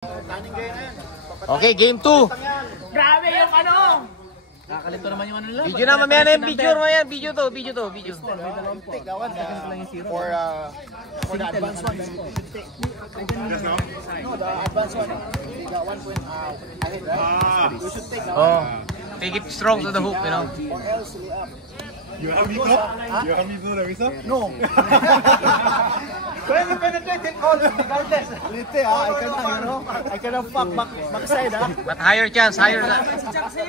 Okay, game 2. Grabe yung ano! Nakakalito naman yung ano nila. Video na, mamaya na yung video mamaya. Video to. Take that one for the advanced one. Just now? No, the advanced one. The 1 point ahead, right? You should take that Oh, one. take it strong to the hook, you know. Or else lay up. You help me do? You help me do the result? No. When you penetrate it all, regardless. Lite, I cannot fuck backside, But higher chance, higher.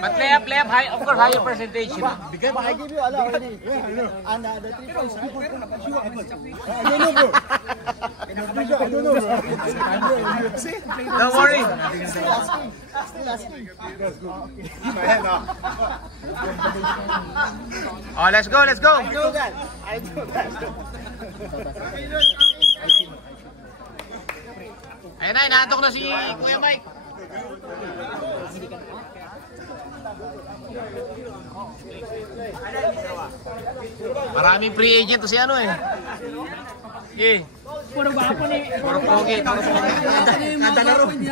But layup, high, of course, higher percentage. You know? But I give you a lot already. Yeah, I know. And the 3 points, right? I don't know, bro. I don't know, bro. See? Don't worry. Still asking. That's good. Keep my head up. Oh, let's go. I do that. Ayun na, inaantok na si Kuya Mike. Maraming free agent to si ano eh. Okay. Puro bapo ni... Puro pogi. Kada laro may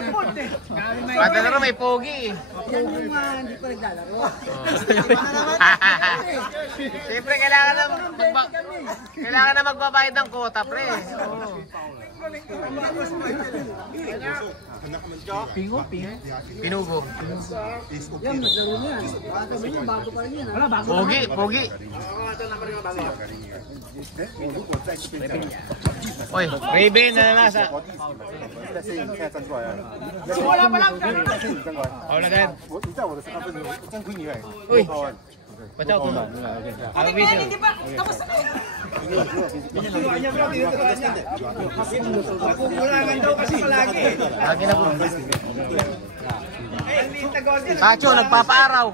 import eh. Kada laro may pogi eh. Yan yung hindi pa naglalaro. Siyempre kailangan na magbabayad ng quota, pre. Oh. Pinugo. Yan, maglaro niya. Bata ba yun? Bago pa rin yan. Wala, bago Pogi. Oy, Raven na nasa. Wala pa lang. Oh, lagay. Uy. Bacaw ko. Ang video. Hindi ba? Tapos na kayo. Kukulangan daw kasi palagi. Lagi na po. Kacho, nagpapaaraw.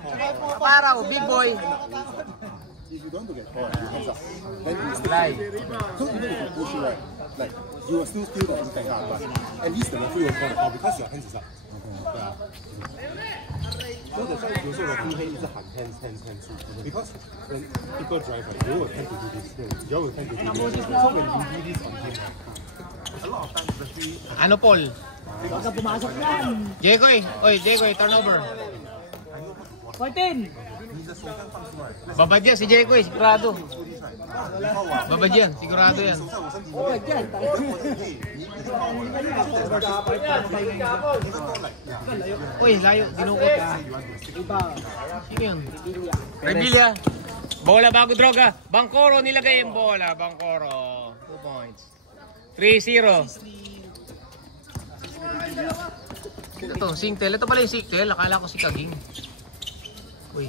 Paaraw, big boy. If you don't get caught, your hands up. Then you stay. So even if you push it right, like you will still feel the impact, but at least the referee will call the foul because your hands is up. Yeah. So that's why you also referee is a hands. Because when people drive, right, you will tend to do this. You will tend to do this. So when you do this on him, a lot of times the referee. Ano, Paul? Baka pumasok yan. Jekoy. Oy, Jekoy, turnover. 14. Babad yan si Jekoy, sigurado. Babad yan, sigurado yan. Oo, dyan. Uy, layo, dinukot. Sino yun? Revilla. Bola bago droga. Bangkoro nilagay yung bola. Bangkoro. 2 points. 3-0. Ito, Singtel. Ito pala yung Singtel. Akala ko si Kaging. Uy.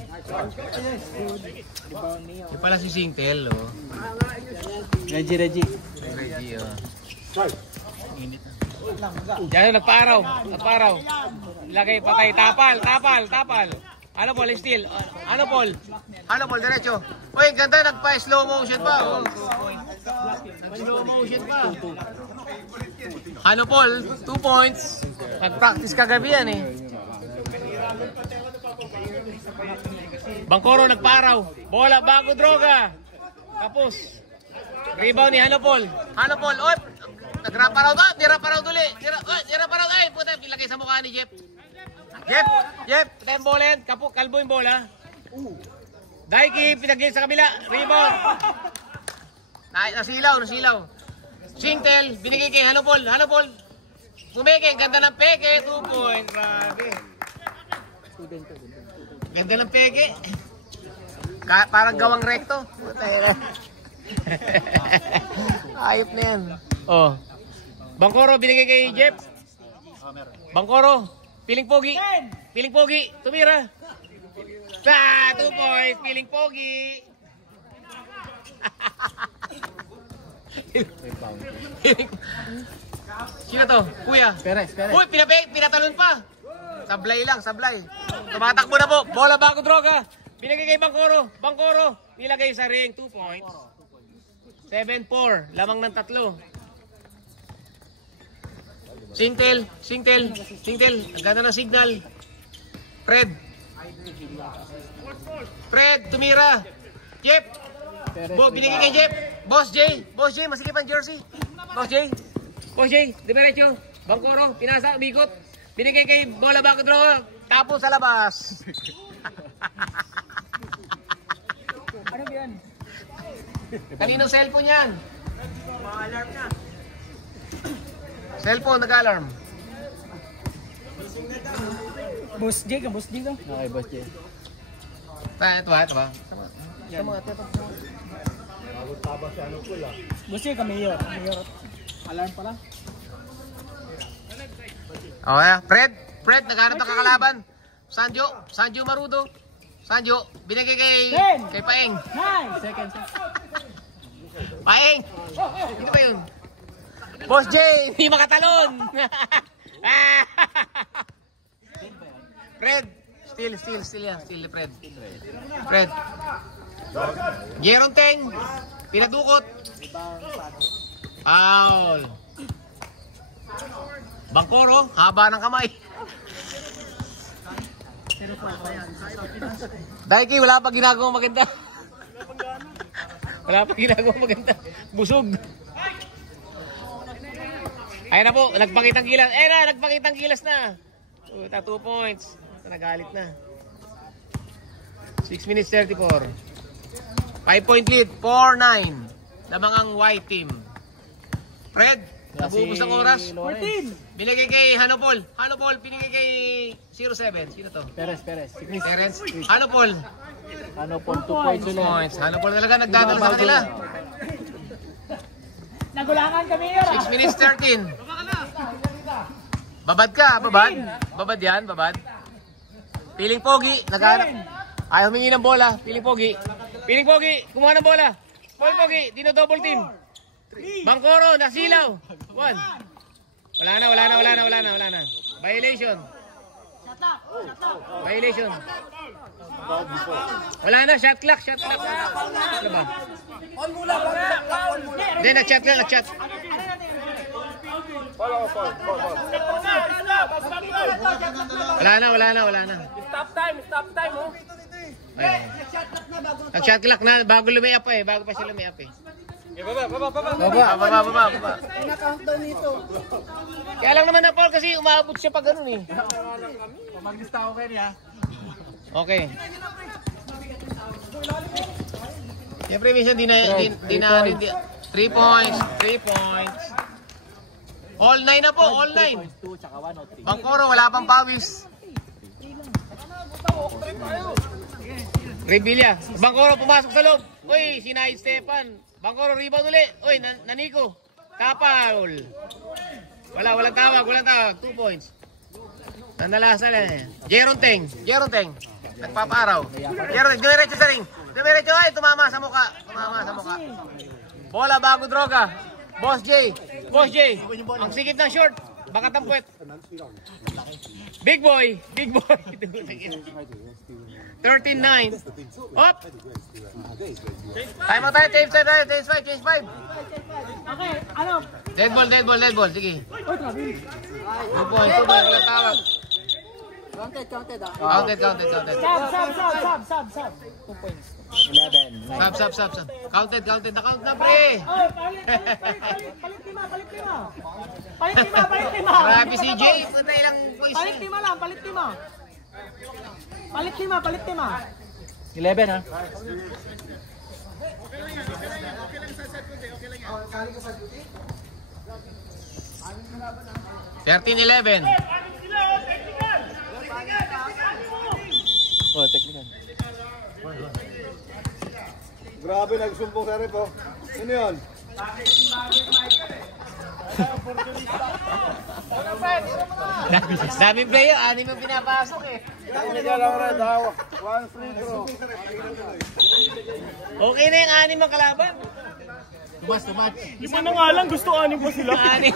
Ito pala si Singtel, oh. Reggie. Oh. Yan, nagpaaraw. Ilagay, patay. Tapal. Ano, Paul? Steal. Ano, Paul? Diretso. Uy, ganda. Nagpa-slow motion pa. Oh. Nag-slow motion pa. Ano, Paul? 2 points. Nag-practice kagabi yan, eh. Bangkoro nagpaaraw. Bola, bago droga. Tapos. Rebound ni Hanopol. Oy, nagraparaw ka. Diraparaw tuli. Diraparaw. Ay, puta. Ilagay sa mukha ni Jeff. Jeff. Patay yung bola yan. Kalbo yung bola. Daiki, pinagay sa kabila. Rebound. Nasilaw. Singtel, binigay kay Hanopol. Pumeke, ganda ng peke. 2 points. Grabe. Ganda ng peke. Parang gawang rekto. Ayop na yan. Oh. Bangkoro, binigay kay Jeff. Bangkoro, piling pogi. Tumira. 2 points, piling pogi. Sino to? Kuya? Perez. Uy, pinatalon pa. Sablay. Tumatakbo na po. Bola bago droga. Binigay kay Bangkoro. Nilagay sa ring. 2 points. 7-4. Lamang ng 3. Singtel. Ang ganda ng signal. Fred, tumira. Jeff. Binigay kay Jeff. Boss J, masikip ang jersey. Boss J, diretso. Bangkoro, pinasa, umikot. Binigay kay bola bago draw. Tapos sa labas. Ano ba yan? Kanino cellphone yan? Alarm na. Cellphone, nag-alarm. Boss J ka, Boss J ka. Okay, boss J. Ito ba? Boss J ka, Mayor. Alarm pala. Okay, Fred, naghanap ng kakalaban. Sanjo Marudo. Sanjo, binigay kay Paeng. 9 seconds. Paeng! Hindi ba yun? Boss J, hindi makatalon! Fred, still yan, still Fred. Jeron Teng, pinadukot. Foul. Bangkoro, haba ng kamay. Daiki, wala pa ginagawang maganda. Busog. Ayun na po, nagpakitang gilas. Nagpakitang gilas na. 2 points. Nagalit na. 6 minutes 34. 5-point lead, 4-9. Lamang ang white team. Fred, nabuubos ang oras. 14. Binigay kay Hanopol. Binigay kay 07. Sino to? Perez. Terence. Hanopol. Ano po, 2 points ulit. Points. Hanopol talaga nagdadala sa kanila. Nagulangan kami yun. 6 minutes 13. Babad ka, babad. Babad yan, babad. Piling Pogi, naghanap. Ayaw humingi ng bola. Piling Pogi, kumuha ng bola. Pogi, dino double team. Bangkoro, nasilaw. 1. Wala na. Violation. Wala na, shot clock. Ano ba? Hindi, nag-chat. Wala na. Stop time, oh. Nag-shot clock na, bago lumayap eh. Bago pa sila lumayap eh. Baba. Ina-countdown nito. Kaya lang naman na Paul kasi umaabot siya pag ganun eh. Maglista ako kayo niya. Okay. Siyempre minsan di na 3 points. All 9 na po, all 9. 2 tsaka 1 o 3. Bangkoro, wala pang pawis. Revilla. Bangkoro, pumasok sa loob. Uy, sinay Stefan. Bangkoro, rebound uli. Uy, Naniko. Tapal. Walang tawag. 2 points. Nandalasa lang eh. Jeron Teng. Nagpaparaw. Jeron Teng, dumiretso sa ring. Ay, tumama sa muka. Bola bago droga. Boss J. Ang sikip ng short. Baka tampwet. Big boy. 13-9. Up. Time out tayo. Change 5. Okay, ano? Dead ball. Sige. 2 points. Walang tawag. Counted ah. Counted. Sub. 2 points. 11. Sub. Counted. Na-count na, pre. Oh, palit lima. Grabe si Jay. Punta ilang points. Palit lima. 11 ha. $13-11. Oh, technical. Grabe, nagsumbong sa rep, oh. Sino yun? Daming player, 6 ang pinapasok eh. Technical lang rin, daw. 1 free throw. Okay na yung 6 ang kalaban. Tumas. Isa na nga lang, gusto anim pa sila. 6.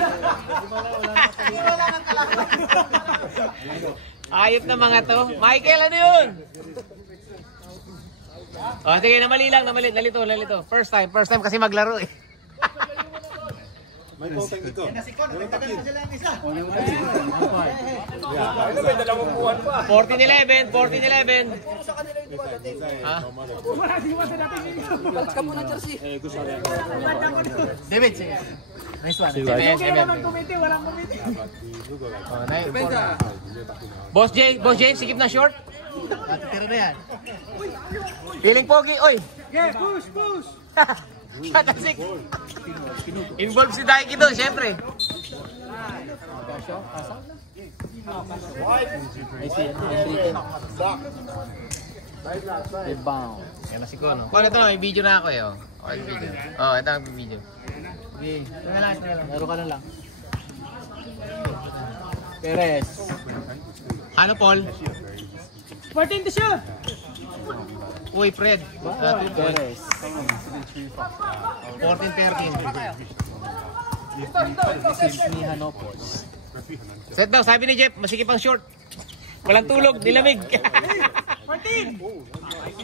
Ayop na mga to. Michael, ano yun? O, sige, namali lang. Nalito. First time kasi maglaro eh. May contact dito. Meron takip. 14-11. Ha? Wala, di ba sa natin? David, sige. Nice one. Okay naman kumiti, walang kumiti. Boss Jay, sikip na short. Tira na yan. Feeling pogi, oy. Yeah, push. Shot at 6. Involved si Daiki doon, syempre. Rebound. Yan na si Kono. Kono, ito na, may video na ako eh. Oh, okay, video. Oh, ito ang video. Okay. Meron ka na lang. Perez. Ano, Paul? 14 to shoot. Uy, Fred. Perez. 14-13. Ni Hanopos. Set daw, sabi ni Jeff, masikip ang short. Walang tulog, nilamig. 14.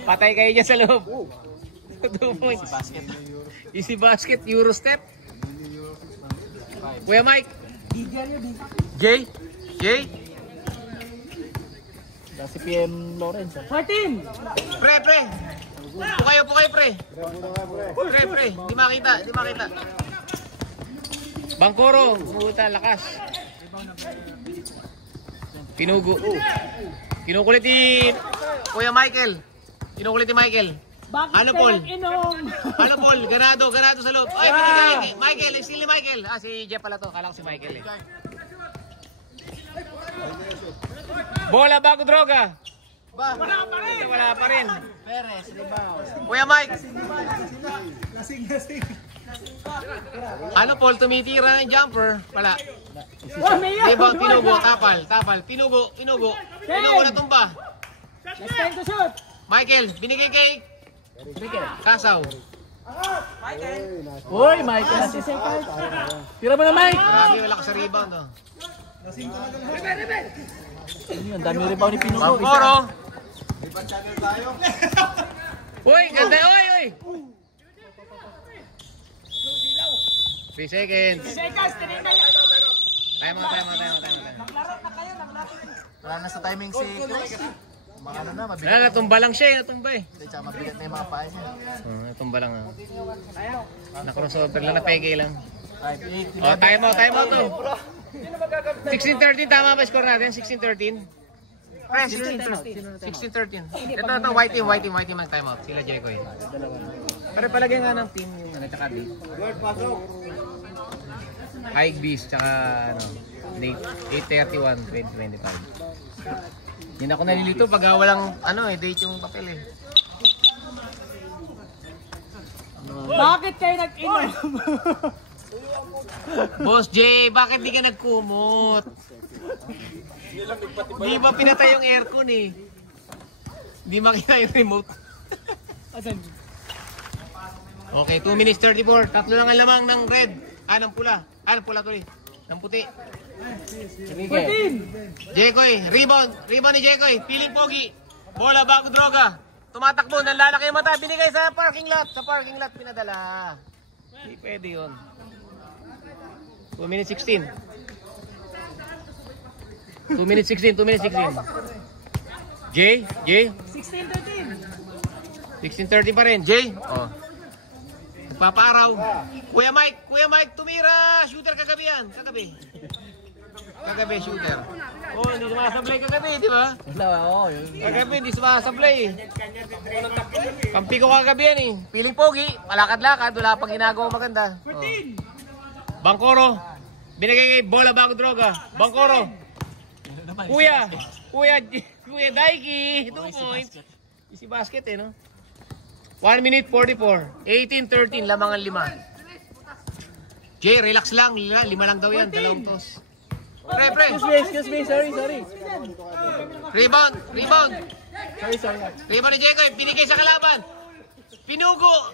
Patay kayo dyan sa loob. 2 points. Easy basket, Euro step. Kuya Mike. Jay. Si PM Lawrence. 14. Pre. Po kayo, pre. Pre. Di makita. Bangkoro, puta, lakas. Pinugo. Kinukulit ni Kuya Michael. Bakit Ano, kayo Paul? nag-inom? Ano, Paul? Ganado sa loob. Ay, binigay. Michael, still ni Michael. Ah, si Jeff pala to. Kala ko si Michael eh. Bola bago droga. Wala pa rin. Perez, rebound. Kuya Mike. Ano, Paul? Tumitira ng jumper. Wala. Oh, Mayor. Rebound, pinugo, tapal. Pinugo na tumba. Last 10 to shoot. Michael, binigay kay Kasaw. Uy, Mike. Tira mo na, Mike. Lagi wala ka sa rebound. Oh. Ang dami rebound ni Pinugo. Bangkoro. Uy, ganda. Uy. 3 seconds. Seconds, tinignan niyo. Time. Wala na sa timing si Chris. Mga ano na, mabigat. Wala, natumba lang siya. Natumba eh. Tsaka mabigat na yung mga paa niya. Natumba lang. Na-crossover lang, na-peke lang. 5-8. Oh, time out to. 16-13, tama ba score natin? 16-13? 16-13. Ito, white team ang time out. Sila Jekoy. Para palagay nga ng team yung ano, tsaka D. High Beast, tsaka ano, 8:31, 2025. Hindi na ako nalilito pag walang ano date yung papel eh. Bakit kayo nag-inom? Boss J, bakit di ka nagkumot? Di ba pinatay yung aircon eh? Di makita yung remote. Okay, 2 minutes 34. Tatlo lang ang lamang ng red. Ng pula. Ng pula tuloy. Ng puti. 14. Jekoy, rebound ni Jekoy. Piling pogi. Bola bago droga. Tumatakbo, nanlalaki yung mata. Binigay sa parking lot. Sa parking lot pinadala. Hindi pwede yun. 2 minutes 16. 2 minutes 16. Jay? 16-13. 16:30 pa rin. Jay? Oh. Nagpapaaraw. Kuya Mike, tumira. Shooter kagabi yan. Kagabi, shooter. Oh, hindi sumasablay kagabi, di ba? Wala, oo. Kagabi, hindi sumasablay. Kampi ko kagabi yan eh. Piling pogi, malakad-lakad, wala pang ginagawa maganda. Oh. Bangkoro. Binigay kay bola bago droga. Bangkoro. Kuya Daiki. 2 points. Easy basket eh, no? 1 minute 44. 18-13, lamang ang 5. Jay, relax lang. 5 lang daw yan. 2 toss. Pre. Excuse me. Sorry. Rebound. Sorry. Rebound ni Jekoy. Binigay sa kalaban. Pinugo.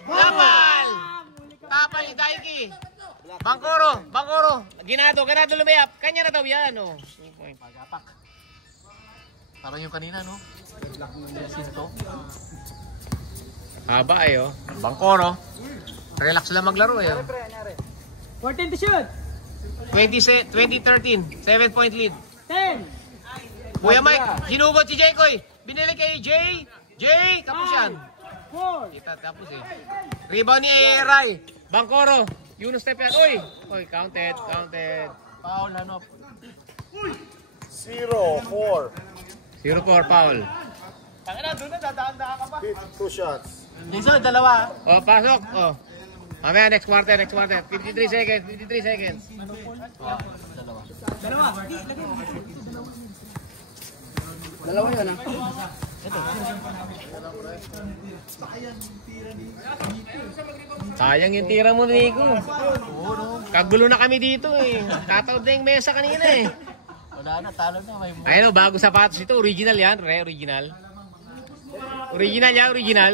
Tapal ni Daiki. Bangkoro. Ganado lumayap. Kanya na daw yan. Oh. 2 point. Pagapak. Parang yung kanina, no? Sinto. Haba eh, oh. Bangkoro. Relax lang maglaro eh. 14 to shoot. 2013. 7-point lead. 10. Kuya Mike, ginugot si Jekoy. Binili kay Jay. Tapos yan. 4. Kita tapos eh. Rebound ni Ray. Bangkoro. Yun ang step yan. Uy! Uy, counted. Foul, Hanop. 0-4. 0-4 foul. Tangina, doon na, dadaan-daan ka pa. 2 shots. Jason, dalawa. Oh, pasok. Oh. Mamaya, next quarter. 53 seconds. Dalawa yun ah. Sayang yung tira mo, Nico. Kagulo na kami dito eh. Tataod na yung mesa kanina eh. Wala na, talo na. May Ayun o, bago sapatos ito. Original yan, original. Original.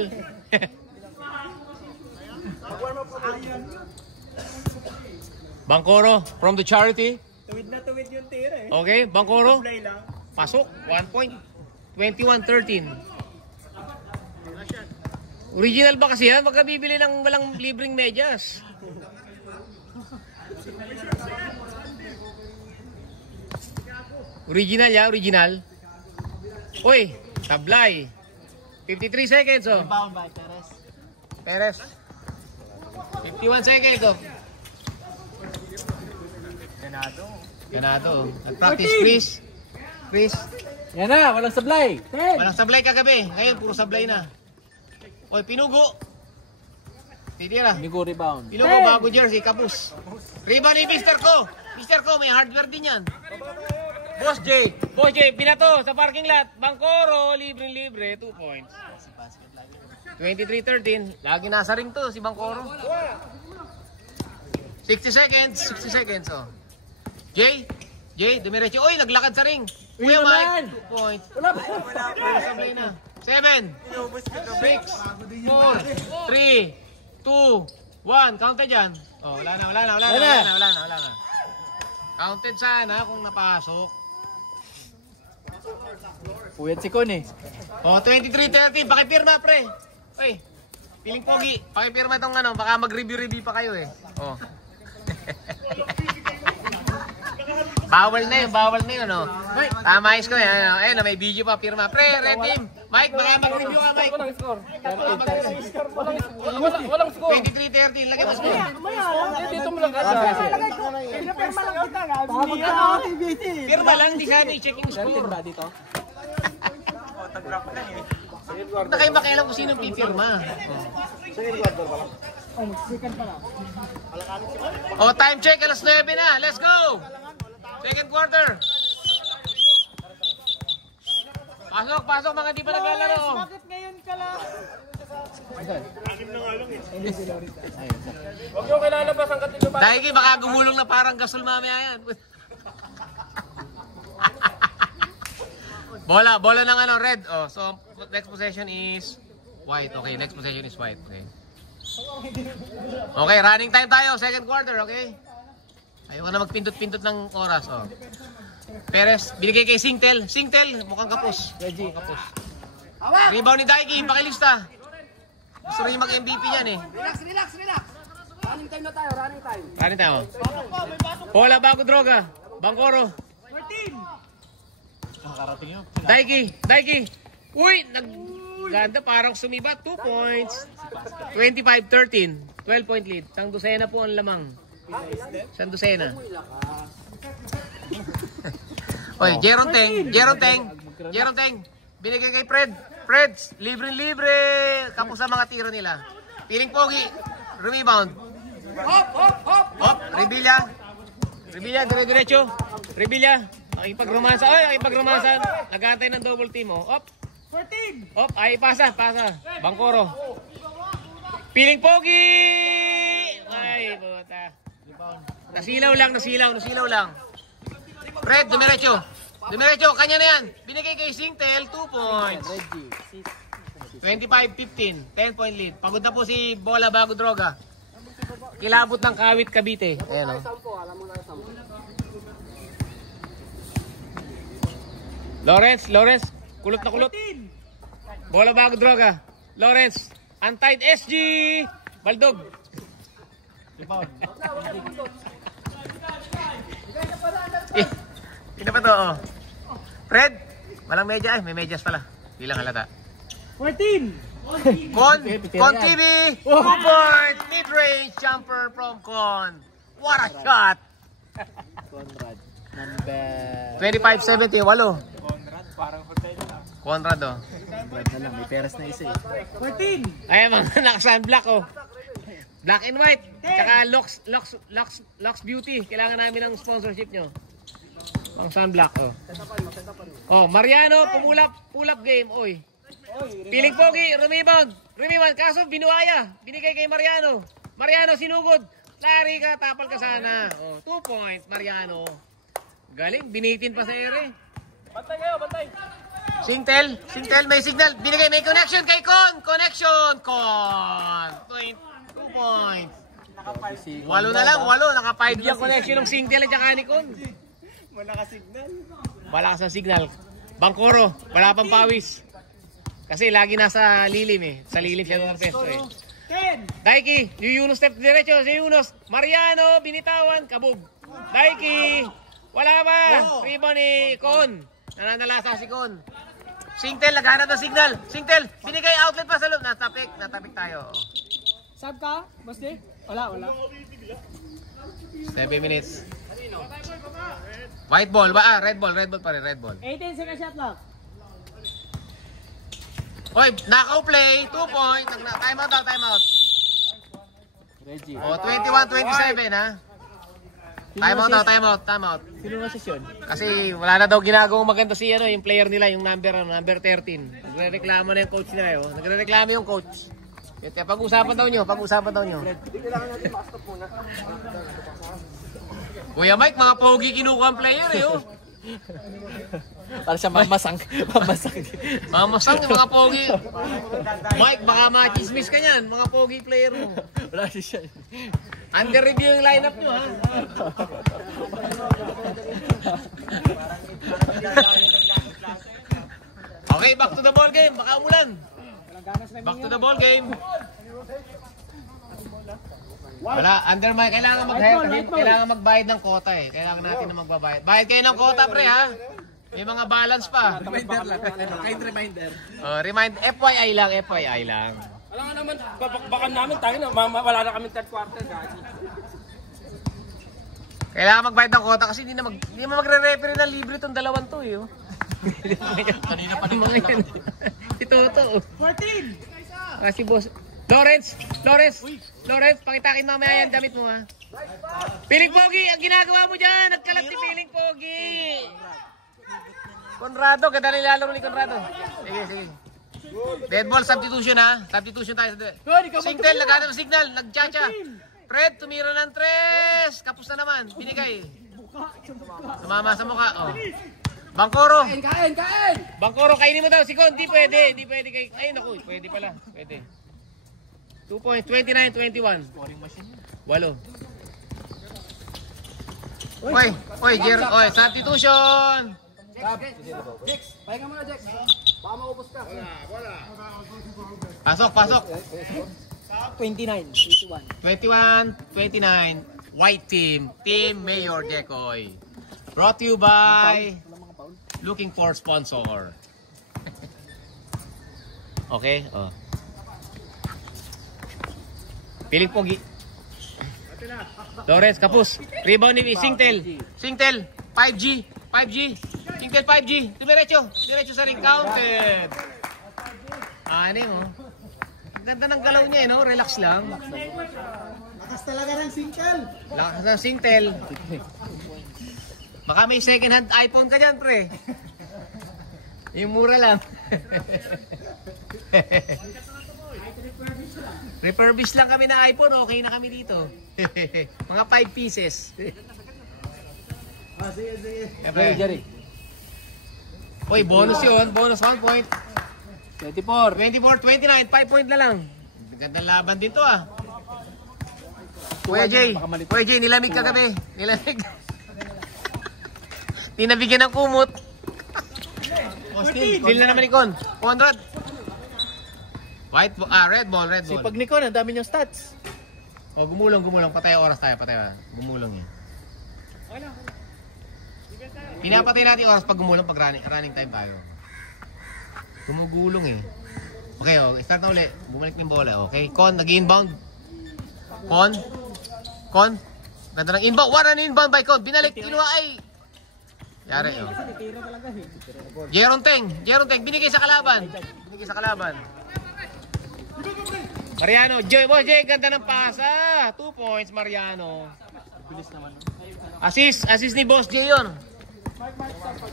Bangkoro, from the charity. tuwid na tuwid yung tira eh. Okay, Bangkoro. Play lang. Pasok, 1 point. 21-13. Original ba kasi yan? Wag ka bibili ng walang libreng medyas. Original ya, original. Uy, tablay. 53 seconds oh. Rebound by Perez. Perez. 51 seconds oh. Ganado. Nag-practice Chris. Yan na, walang sablay. 10. Walang sablay kagabi. Ngayon, puro sablay na. Oy, pinugo. Titira. Bigo rebound. Pinugo, bago jersey, kapus. Rebound ni Mr. Ko, may hardware din yan. Boss J, pinato sa parking lot. Bangkoro, libre, 2 points. 23-13. Lagi nasa ring to, si Bangkoro. 60 seconds, oh. J, dumiretso. Oy, naglakad sa ring. Kuya Mike, 2 points. Wala pa. Sablay na. 7, 6, 4, 3, 2, 1. Counted dyan. Oh, wala na. Counted sana kung napasok. Puyat si Kun eh. Oh, 23-13. Pakipirma, pre. Oy, piling pogi. Pakipirma itong ano. Baka mag-review pa kayo eh. Oh. Bawal na yun, oh. Tama is ko eh. Ayun, may video pa, pirma. Pre, red team. Mike, baka mag-review ka, Mike. Walang score. Walang score. 23-13. Lagyan mo score. Dito mo lang kasi. Pinapirma lang kita nga. Pirma lang, di sana i-check yung score. Dito. Huwag na kayo makialam kung sino pipirma. Oh, time check. Alas 9 na. Let's go. Second quarter. Pasok mga di pa naglalaro. Bakit ngayon ka lang? Huwag yung kilalabas ang katinuban. Dahil baka gumulong na parang gasol mamaya yan. Bola ng ano, red. Oh, so next possession is white. Okay, next possession is white. Okay, running time tayo. Second quarter, okay? Ayaw na magpindot-pindot ng oras. Oh. Perez, binigay kay Singtel. Mukhang kapos. Reggie. Rebound ni Daiki, pakilista. Gusto rin mag-MVP yan eh. Relax. Running time na tayo, running time. Running time, oh. Bola bago droga. Bangkoro. Daiki. Uy, ganda, parang sumibat. 2 points. 25-13. 12-point lead. Isang dosena po ang lamang. Isang dosena. Oy, Jeron Teng. Binigay kay Fred. Libre. Kapos sa mga tiro nila. Piling pogi. Rebound. Hop. Rebilla, dire-diretso. Rebilla. Nakipagrumansa. Nag-aantay ng double team, oh. Hop. 14. Hop, pasa. Bangkoro. Piling pogi. Ay, buta. Nasilaw lang. Fred, dumiretso, kanya na yan. Binigay kay Singtel, 2 points. 25-15, 10-point lead. Pagod na po si Bola bago droga. Kilabot ng Kawit, Cavite. Ayan, oh. Lawrence, kulot na kulot. Bola bago droga. Lawrence, untied SG. Baldog. Sino pa to? Oh. Fred, walang medya. May medyas pala. Bilang halata. 14. Con TV. 2 points. Mid-range jumper from Con. What a shot. Conrad. Number... 25-70. 8. Conrad oh. Conrad na lang. May peras na isa eh. 14. Ayan mga naka-sunblock oh. Black and white. Tsaka Lux Beauty. Kailangan namin ng sponsorship nyo. Ang sunblock oh. Oh, Mariano, pull up game. Oy. Piling pogi, rebound. Kaso binuaya. Binigay kay Mariano. Mariano sinugod. Lari ka, tapal ka sana. Oh, 2 points, Mariano. Galing, binitin pa sa ere. Bantay kayo, bantay. Singtel, may signal. Binigay, may connection kay Con. Connection, Con. 2 points. 8 na lang, 8. Naka 5 yung connection ng Singtel at saka ni Con. Wala ka sa signal. Bangkoro, wala pang pawis. Kasi lagi nasa lilim eh. Sa lilim siya ng pesto eh. 10. Daiki, yung Yunus step diretso. Si Yunus, Mariano, binitawan, kabog. Daiki, wala ba? Rebound ni Con. Nananalasa si Con. Singtel, naghanap ng signal. Singtel, binigay outlet pa sa loob. Natapik tayo. Sab ka, Basti? Wala. 7 minutes. White ball ba? Red ball pa rin, red ball. 18 second shot lang. Hoy, knockout play, 2 points. Time out. Reggie. O, 21-27 ha. Time out. Sino na sesyon? Kasi wala na daw ginagawang maganda si yung player nila, yung number 13. Nagrereklamo na yung coach nila Nagrereklamo yung coach. Pag-usapan daw nyo. Kuya Mike, mga pogi kinukuha ang player oh. Para siya mamasang. Mamasang yung mga pogi. Mike, baka machismis ka niyan, mga pogi player mo. Wala siya. Under review yung lineup nyo ha. Okay, back to the ball game. Baka umulan. Back to the ball game. Wala, under my kailangan magbayad ng quota eh. Kailangan natin na magbabayad. Bayad kayo ng quota pre ha. May mga balance pa. Reminder lang. Kind reminder. FYI lang. Alam nga naman, babakbakan namin tayo na wala na kami third quarter guys. Kailangan magbayad ng quota kasi hindi na magre-referee ng libre tong dalawang to eh. Kanina pa rin mga yan. Si Toto. 14. Si boss. Lawrence, pakitakin mamaya yan, damit mo ha. Piling Pogi, ang ginagawa mo dyan, nagkalat si Piling Pogi. Conrado, ganda nilalaro ni Conrado. Sige. Dead ball, substitution ha. Substitution tayo. Singtel, naghanap ng signal, nagchacha. Fred, tumira ng 3. Kapos na naman, binigay. Sumama sa mukha. Oh. Bangkoro. Kain! Bangkoro, kainin mo daw. Sikon, di pwede kay... Ay, naku, pwede pala. Pwede. 2 points, 29-21. Scoring machine yun. 8. Oy, substitution. Jex, pahinga muna Jex. Baka maubos ka. Pasok. 29. 21-29. White team. Team Mayor Jekoy. Brought to you by looking for sponsor. Okay? Oh. Piling Pogi. Lawrence, kapus. Rebound ni Singtel. 5G. Singtel 5G. Diretso sa ring. Counted. Ano mo? Ganda ng galaw niya no? Relax lang. Lakas talaga ng Singtel. Baka may second hand iPhone ka dyan, pre. Yung mura lang. Refurbish lang kami na iPhone, okay na kami dito. Mga 5 pieces. Sige. Jerry. Uy, bonus yun. Bonus 1 point. 24-29, 5 point na lang. Gandang laban din to ah. Kuya Jay, nilamig kagabi. Tinabigyan ng kumot. Still na naman ni Con. 100. Red ball. Si pag Nikon, ang dami niyang stats. Oh, gumulong. Patay oras tayo. Gumulong yan. Pinapatay natin oras pag gumulong, pag running time tayo. Gumugulong eh. Okay, start na uli. Bumalik na yung bola. Okay, Con, nag-inbound. Con. Ganda ng inbound. One an inbound by Con. Binalik, kinuha ay. Yari, Jeron Teng, binigay sa kalaban. Mariano, Boss Jay, ganda ng pasa. 2 points, Mariano. Assist ni Boss Jay yun.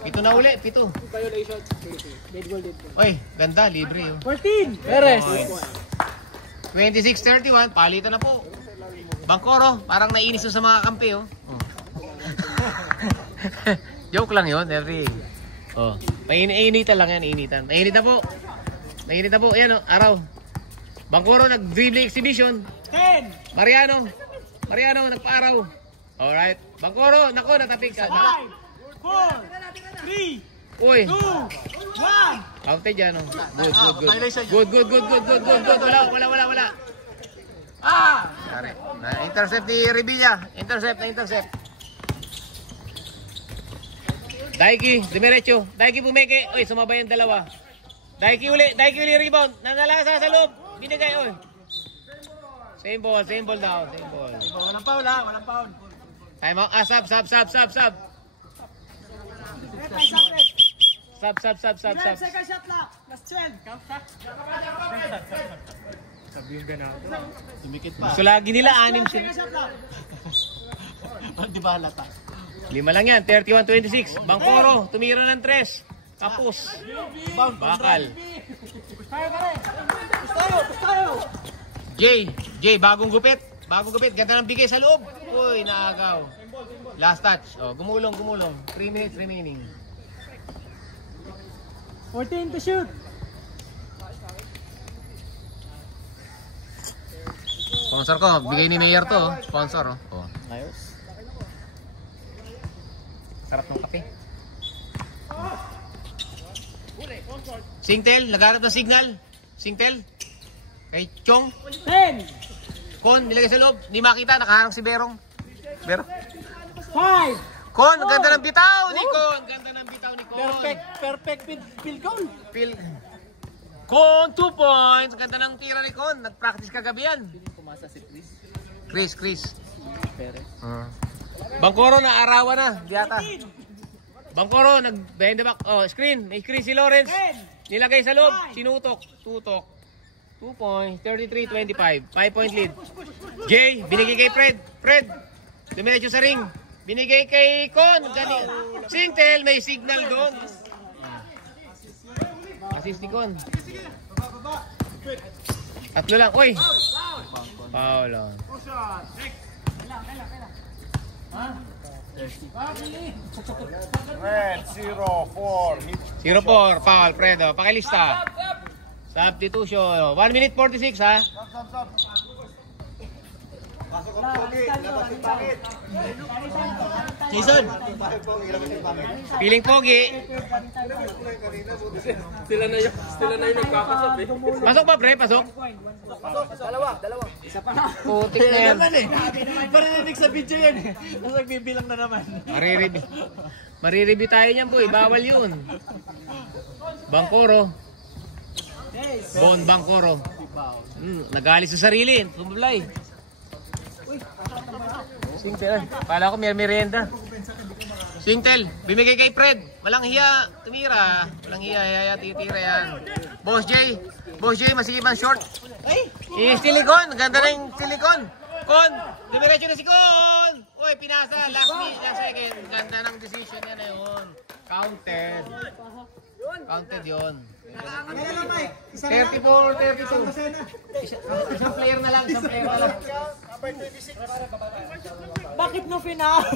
Pito na uli, pito. Oy, ganda, libre yun. 14! Perez! 26-31, palitan na po. Bangkoro, parang nainis sa mga kampi, oh. Joke lang yun, every. Oh, initan lang yan, initan. Mainit na po. Ayan, oh, araw. Bangkoro, nag-dribble exhibition. 10! Mariano, nagpa-araw. Alright. Bangkoro, nako, natapik ka. 5, 4, 3, Uy, 2, 1! outed yan, oh. Good. Wala. Sorry. Na-intercept ni Revilla. Intercept. Daiki, dumiretso. Daiki bumeke. Uy, sumabay ang dalawa. Daiki uli rebound. Nanalasa sa loob. Binigay, uy. Same ball daw. Walang foul ha, walang foul. Time out. Sub. Sub. 12 second shot lang. Last 12. Gusto lagi nila, 6 sila. Second shot lang. Di ba halata? 5 lang yan, 31-26. Bangkoro, tumira ng 3. Tapos. Bakal. Jay, bagong gupit. Ganda ng bigay sa loob. Uy, naagaw. Last touch. Oh, gumulong. 3 minutes remaining. 14 to shoot. Sponsor ko, bigay ni Mayor to. Sponsor, oh. Ayos. Sarap ng kape. Singtel, naghanap ng signal. Singtel. Kay Chong. 10, Con, nilagay sa loob. Hindi makita, nakaharang si Berong. 5, Con, ganda ng bitaw ni Con. perfect field goal. Con, 2 points. Ganda ng tira ni Con. Nag-practice kagabi yan. Pumasa si Chris. Perez. Bangkoro na arawan na. Diata. Bangkoro, nag-bend the back. Oh, screen. May screen si Lawrence. Nilagay sa loob. Sinutok. Tutok. 2 points. 33-25. 5-point lead. Jay, binigay kay Fred. Dumiretso sa ring. Binigay kay Con. Singtel, may signal doon. Assist ni Con. 3 lang. Uy! Foul on. Red, 0-4. Foul, Fredo. Pakilista. Substitution. 1 minute 46, ha? Jason. Piling pogi. Sila na yung nagkakasap eh. Pasok ba, pre? Pasok? Dalawa. Putik na yan. Marinig sa video yan eh. Tapos nagbibilang na naman. Marireview tayo niyan, boy. Bawal yun. Bangkoro. Bon Bangkoro. Nagalit sa sarili. Tumulay. Singtel. Pala ko may merienda. Singtel. Bimigay kay Fred. Walang hiya. Tumira. Walang hiya. Titira yan. Boss J, masigip ang short. Silicon. Ganda na yung silicon. Con. Dumiretso na si Con. Uy, pinasa. Last second. Ganda ng decision niya na yun. Counted yun. 34-32. Isang player na lang. Bakit mo pinahon?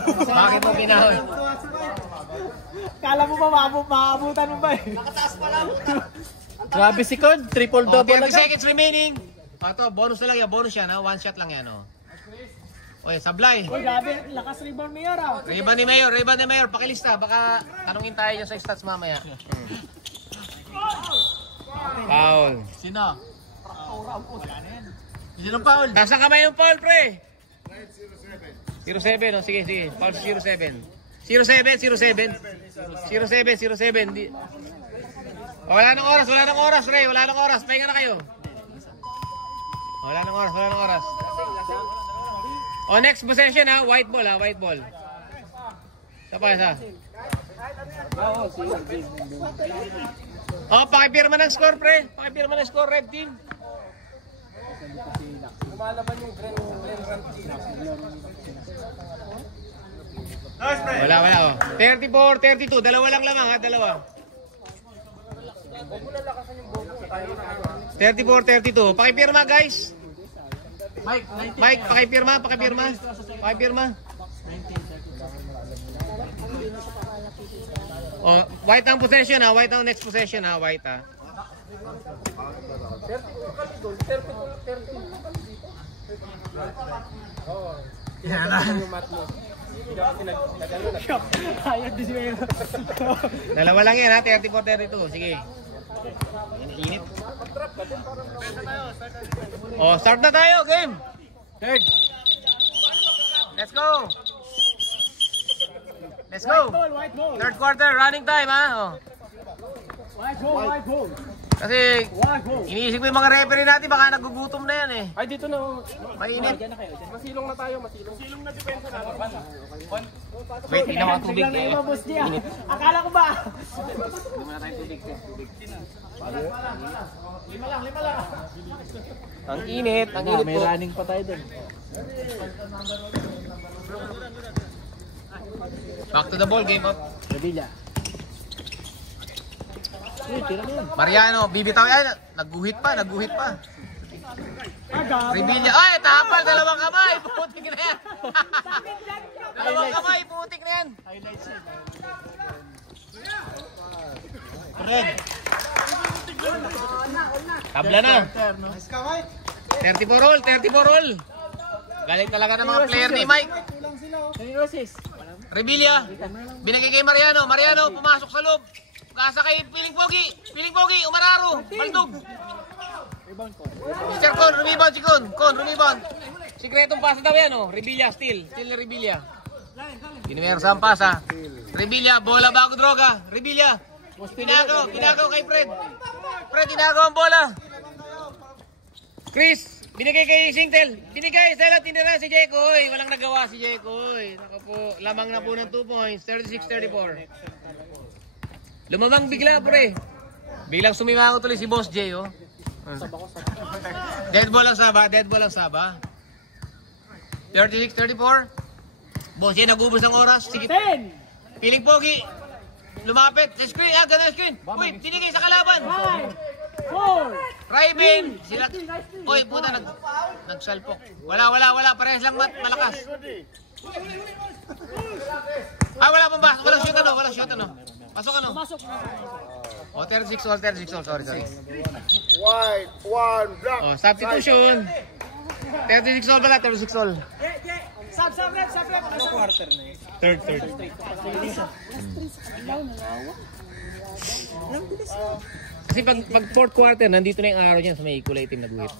Kala mo ba maabutan mo ba eh? Nakataas pa lang. Grabe si Con, triple-double 30 seconds remaining. Ito, bonus na lang yan. Bonus yan, ha? 1 shot lang yan, oh. Oy, sablay. Uy, grabe, lakas rebound Mayor ah. Rebound ni Mayor. Pakilista, baka tanungin tayo dyan sa stats mamaya. Foul. Sino? Sino ng foul? Taas na kamay ng foul, pre. 07, oh. Sige. Foul 07. 07. 07. Wala nang oras, Ray. Wala nang oras. Pahinga na kayo. Wala nang oras. Next possession ha. White ball. Isa. Pakipirma ng score, pre. Pakipirma ng score, red team. Lumalaban yung Grand Wala. 34-32. Dalawa lang lamang ha. 34-32. Pakipirma, guys. Mike, pakipirma. White ang possession ha. White ang next possession ha. White ha. Dalawa lang yan ha. 34-32. Sige. Init. Start na tayo. Game. Third. Let's go. Third quarter. Running time ha. White ball. Kasi iniisip ko yung mga referee natin, baka nagugutom na yan eh. Ay, dito na. Mainit. Masilong na tayo, Silong na depensa natin. Wait, ina mga tubig eh. Init. Akala ko ba? Muna tayo tubig. Lima lang. Ang init May po. running pa tayo dun. Back to the ball, game up. Revilla. Mariano, bibitaw yan. Nagguhit pa. Revilla. Ay, tapal. Dalawang kamay. Putik na yan. Dalawang kamay. Putik na yan. Red. Tabla na. 34 all. Galing talaga ng mga player ni Mike. Revilla. Binigay kay Mariano. Mariano, pumasok sa loob. Kasa kay Piling Pogi, Umararo, Baldog. Mr. Con, rumiband si Con. Rumiband. Sikretong pasa daw yan, Revilla, still ni Revilla. Pinumersa ang pasa. Revilla, bola bago droga. Revilla. Pinagaw kay Fred. Pinagaw ang bola. Chris, binigay kay Singtel. Stella, tinira si Jekoy. Walang nagawa si Jekoy. Naku po, lamang na po ng 2 points. 36-34. Lumamang bigla, pre. Bilang sumimango tuloy si Boss J, Dead ball ang Saba. 36-34. Boss J, nag-ubos ng oras. Sige. Piling Pogi. Lumapit. Sa screen. Ganda screen. Uy, tinigay sa kalaban. 5, 4. Raven. Uy, puta, nagsalpok. Wala. Parehas lang malakas. Wala pang bas. Walang shoot, Pasok. 36 all. Sorry. White, one, black. Substitution. 36 all pala, 36 all. Sub, quarter na yun. Third. Kasi pag fourth quarter, nandito na yung araw niya sa may kulay itim na guhit.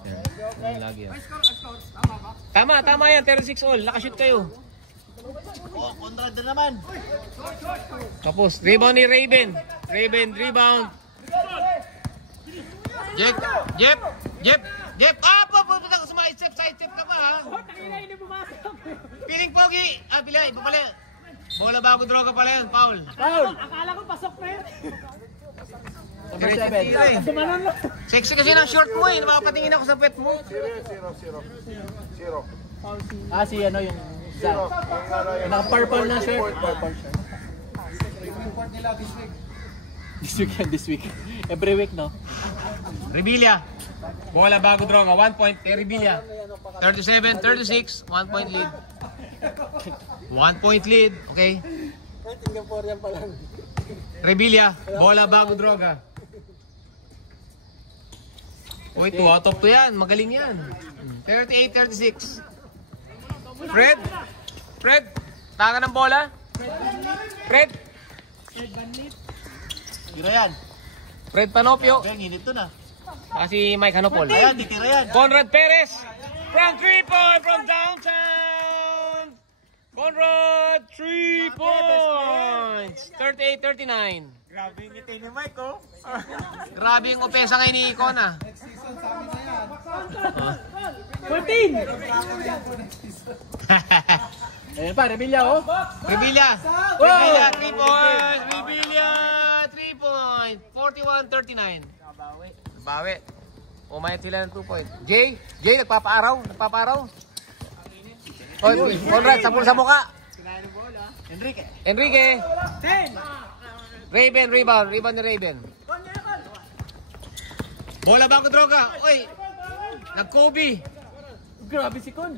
Lagi yan. Tama yan, 36 all. Nakashoot kayo. Kontrad na naman. Tapos, rebound ni Raven. Rebound. Jep. Side step ka pa, ha? Piling Pogi. Iba pala. Bola bago droga pala yan, foul. Akala ko pasok na yun. Sumanon lang. Sexy kasi ng short mo eh. Napapatingin ako sa pet mo. Zero. Si ano yung naka-purple na shirt. This week. Every week, no? Revilla. Bola bago droga. 1 point kay Revilla. 37-36. 1 point lead. 1 point lead. Okay. Revilla. Bola bago droga. Uy, 2 out of 2 yan. Magaling yan. 38-36. Fred. Tanga ng bola. Fred. Tira yan. Fred Panopio. Init to na. Si Mike Hanopol. Ayan, tira yan. Conrad Perez. From 3 point from downtown. Conrad, 3 points. 38-39. Grabe yung ngiti ni Mike, oh. Grabe yung opensa ngayon ni Icon, ah. 14! Ayan pa, Revilla, oh. Revilla. Revilla, 3 points. Revilla, 3 points. 41-39. Bawi. Umayat sila ng 2 points. Jay, nagpapaaraw. Oy, Conrad, sapul sa mukha. Enrique. 10! Raven, rebound ni Raven. Bola bago droga. Oy, nag-Kobe. Grabe si Con.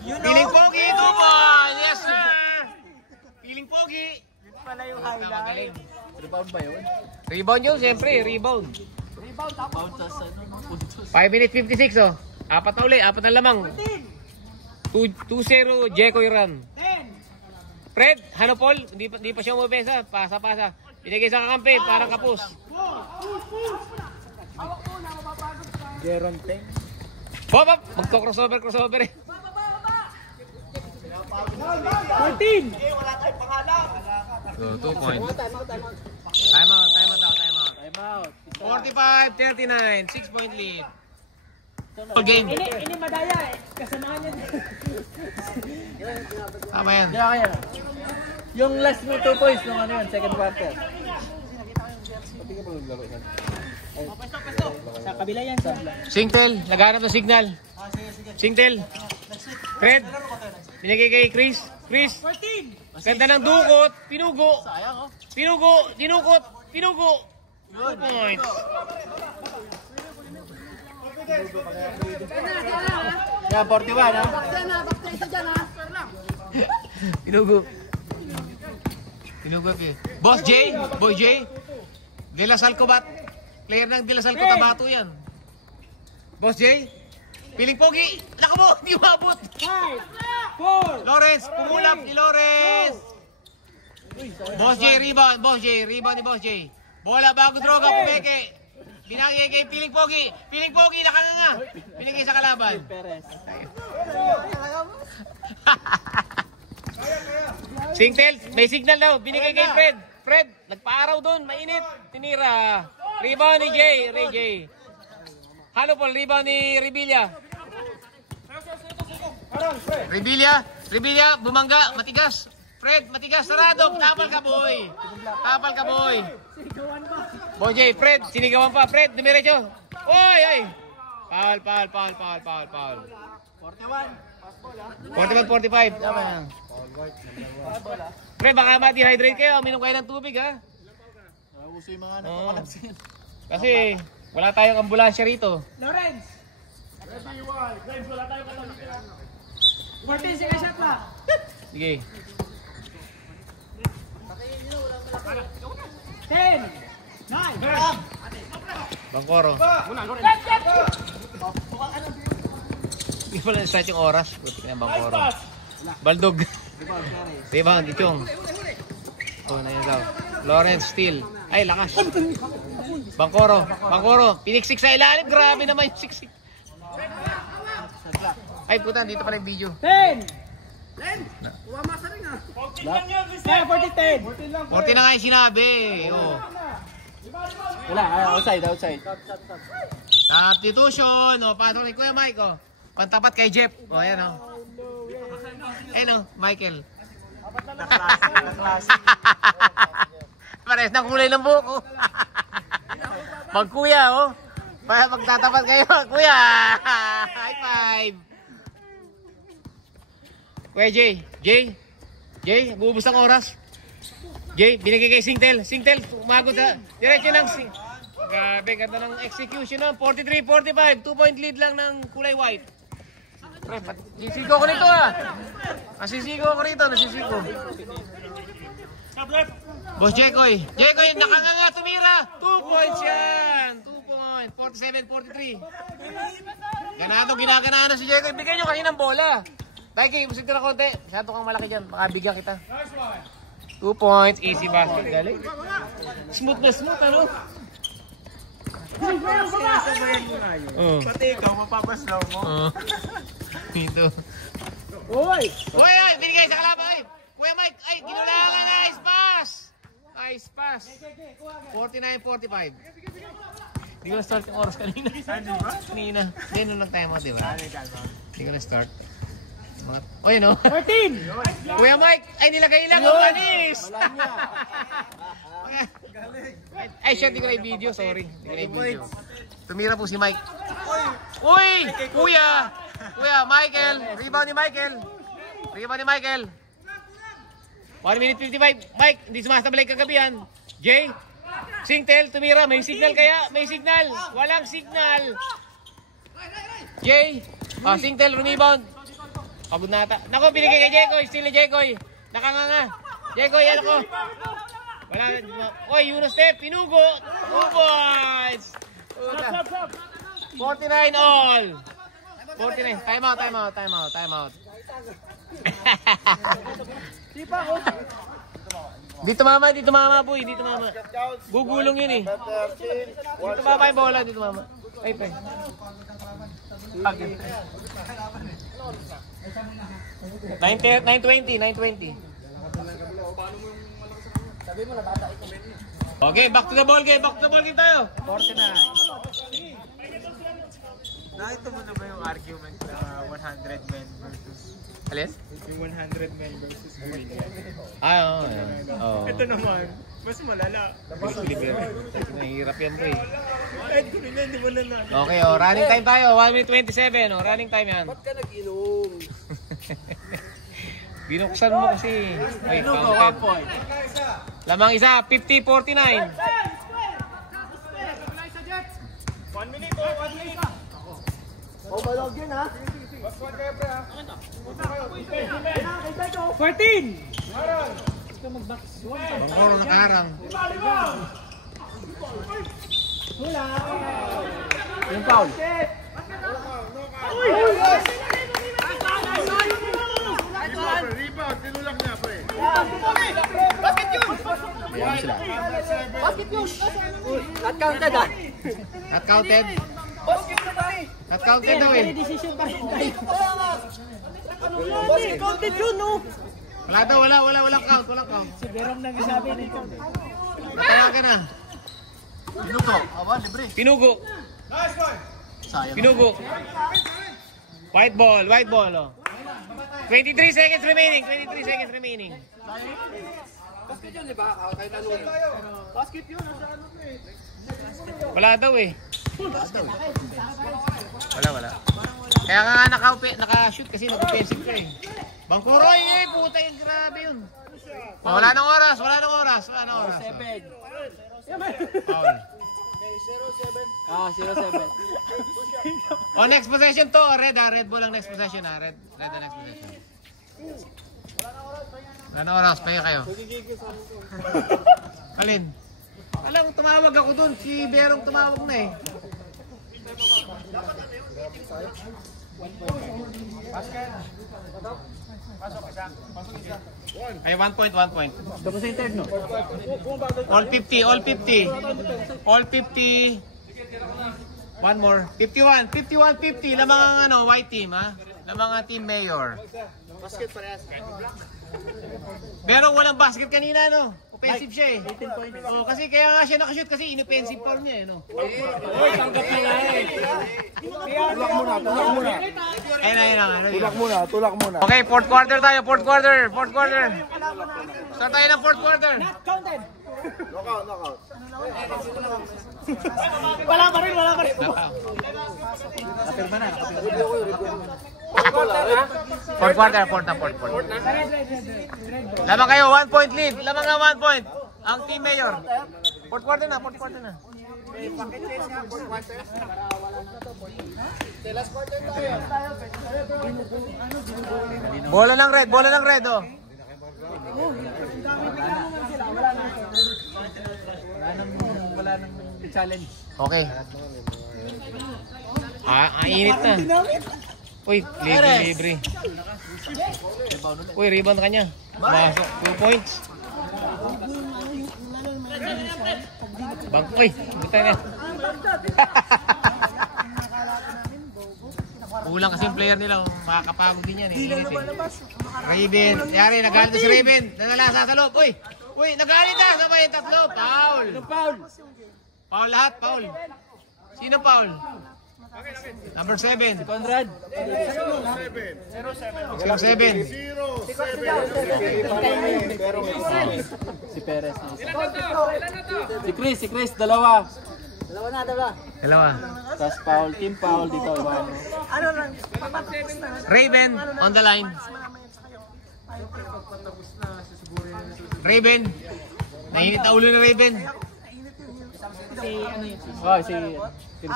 Piling Pogi, 2 points. Yes, sir. Piling Pogi. Pala yung highlight. Rebound ba yun? Rebound yun, siyempre. Rebound. Rebound, tapos. 5 minutes 56, oh. 4 na uli, 4 na lamang. 2-0, Jekoy run. 10! Fred, Hanopol, hindi pa siya umupesa. Pasa. Binigay sa kakampi, parang kapus. Jeron 10. Hop! Magto-crossover eh. 14! So, 2 points. Time out. Time out. 45-39, 6-point lead. Full game. Ini madaya eh. Kasamahan niya. Tama yan. Kaya. Yung last mo 2 points nung ano yun, second quarter. Sa kabila yan, sa Singtel, naghanap ng signal. Singtel. Fred, binigay kay Chris. Ganda ng dukot, pinugo. Dinukot, pinugo. 2 points. Yeah, 41 ha? Pinugo. Boss J, Boy J. De La Salle Cobat. Player ng De La Salle Cotabato yan. Boss J. Piling Pogi. Naka mo, hindi umabot. 5, 4. Lawrence, pumulap ni Lawrence. Boss J, rebound ni Boss J. Bola bago droga, pumeke. Binagay kay Piling Pogi. Piling Pogi, nakanganga. Binigay sa kalaban. Perez. Singtel, may signal daw. Binigay kay Fred. Fred, nagpaaraw doon. Mainit. Tinira. Rebound ni Ray J. Hanopol, rebound ni Revilla. Revilla, bumangga. Matigas. Fred, matigas. Sarado. Tapal ka, boy. Boy J, Fred, sinigawan pa. Fred, dumiretso. Oy. Foul. 41-45. Tama yan. Fred, baka ma-dehydrate kayo. Minom kayo ng tubig, ha? Uso yung mga nagpapalansin. Kasi wala tayong ambulansya rito. Lawrence! 14 sige shot pa. Sige. 10, 9, Bangkoro. Hindi pala na-start yung oras. Buti na yung Bangkoro. Baldog. Rebound, Ichong. Na yun daw. Lawrence, steal. Ay, lakas. Bangkoro. Piniksik sa ilalim. Grabe naman yung siksik. Ay, puta. Dito pala yung video. 10! 40-10. 40 na nga yung sinabi. Oh. Wala, outside. Substitution. O, paano ni Kuya Mike? O. Pantapat kay Jeff. O, ayan o. Ayan o, Michael. Pares ng kulay ng buhok. Oh. Mag-kuya, oh. Magtatapat kayo, kuya. High five. Kuya Jay, buubos ang oras. Jay, binigay kay Singtel. Umagod sa diretso ng grabe, ganda ng execution ng 43-45. 2-point lead lang ng kulay white. Nasisigo ko nito, ah. Nasisigo. Boss Jekoy, nakanganga, tumira. 2 points yan. 2 points. 47-43. Ginaganaan na si Jekoy. Bigyan nyo kaninang bola. Dahil kayo, busig ka na konti. Masyado kang malaki dyan. Makabigyan kita. 2 points. Easy basket. Galing. Smooth, ano? Pati ikaw, mapapaslaw mo. Dito. Uy! Uy, ay, binigay sa kalaban. Ay, Kuya Mike, ay, ginulangan. Nice pass. Nice pass. 49-45. Hindi ko na-start yung oras kanina. Kanina. Hindi, nung nag-time out, di ba? Hindi ko na-start. Oh, yun o. 13! Kuya Mike, ay nilagay lang ang manis. Ay, shit, di ko na i-video. Sorry. Di ko na i-video. Tumira po si Mike. Uy! Kuya! Kuya, Michael. Rebound ni Michael. Rebound ni Michael. 1 minute 55. Mike, hindi sumasablay kagabi yan. Jay, Singtel, tumira. May signal kaya? May signal. Walang signal. Jay, Singtel, rebound. Pagod na ata. Naku, binigay kay Jekoy. Still ni Jekoy. Nakanganga. Jekoy, ano ko? Wala. Oy, Yunus Step. Pinugo. 2 points. 49 all. 49. Time out, time out, time out, time out. Dito mama, dito mama boy, dito mama. Gugulong yun eh. Dito mama yung bola, dito mama. Ay, pre. 920. Okay, back to the ball game. Back to the ball game tayo. 49. Nakita mo na ba yung argument na 100 men versus... Alis? Yung 100 men versus Guerrilla? Ay, oo. Oo. Ito naman, mas malala. Nahihirap yan, pre. Kahit kung hindi mo na lang. Okay, oh, running time tayo. 1 minute 27, oh, running time yan. Ba't ka nag-inom? Binuksan mo kasi. Wait, counted. Lamang isa, 50-49. 1 minute, 1 minute. Oh, balog yun ha? 14! Bangkoro nakaharang. Yung foul. Rebound, tinulak niya, pre. Basket yun! Not counted ah. Not counted. Not counted daw eh. Decision pa rin tayo. Basket counted yun no? Wala daw, walang count, walang count. Si Berong nang sabi nito. Tawagan na. Pinugo. Aba, libre. Pinugo. Sayang. Pinugo. White ball, oh. 23 seconds remaining, Basket yun, di ba? Kahit ano yun. Basket yun, nasa ano eh. Wala daw eh. Wala. Kaya nga naka-shoot kasi nag-offensive ka eh. Bangkoroy eh, puta yung grabe yun. Oh, wala nang oras. 7. Foul. 07. Oh, next possession to. Red ball ang next possession ha. Red ang next possession. Wala nang oras, payo kayo. Alin? Alam, tumawag ako dun. Si Berong tumawag na eh. Ay, 1 point. Tapos yung third no? All 50. All 50. One more. 51-50. Lamang ang ano, white team ha. Lamang ang team mayor. Basket parehas. Pero walang basket kanina no. Offensive siya eh. 18 points. Oh, kasi kaya nga siya nakashoot kasi inoffensive form niya eh no. Tanggap na nga eh. Tulak muna. Ayun. Tulak muna. Okay, fourth quarter tayo. Fourth quarter. Start tayo ng fourth quarter. Not counted. Knockout. Wala pa rin. Fourth quarter. Lamang kayo, 1 point lead. Lamang nga 1 point. Ang team mayor. Fourth quarter na. Bola ng red oh. Wala nang challenge. Okay. Init na. Uy, libre. Uy, rebound ka niya. Masok, 2 points. Uy, buta na. kulang kasi yung player nila. Makakapagod din yan. Raven. Yari, nagalit na si Raven. Nanalasa sa loob. Uy, nagalit na. Sabay yung tatlo. Foul. Foul. Foul lahat, foul. Sino foul? Number 7. Conrad. 07. Si Perez. Si Chris, dalawa. Dalawa. Tapos foul, team foul dito. Raven on the line. Raven. Nainit na ulo ni Raven. Oh, si Chris.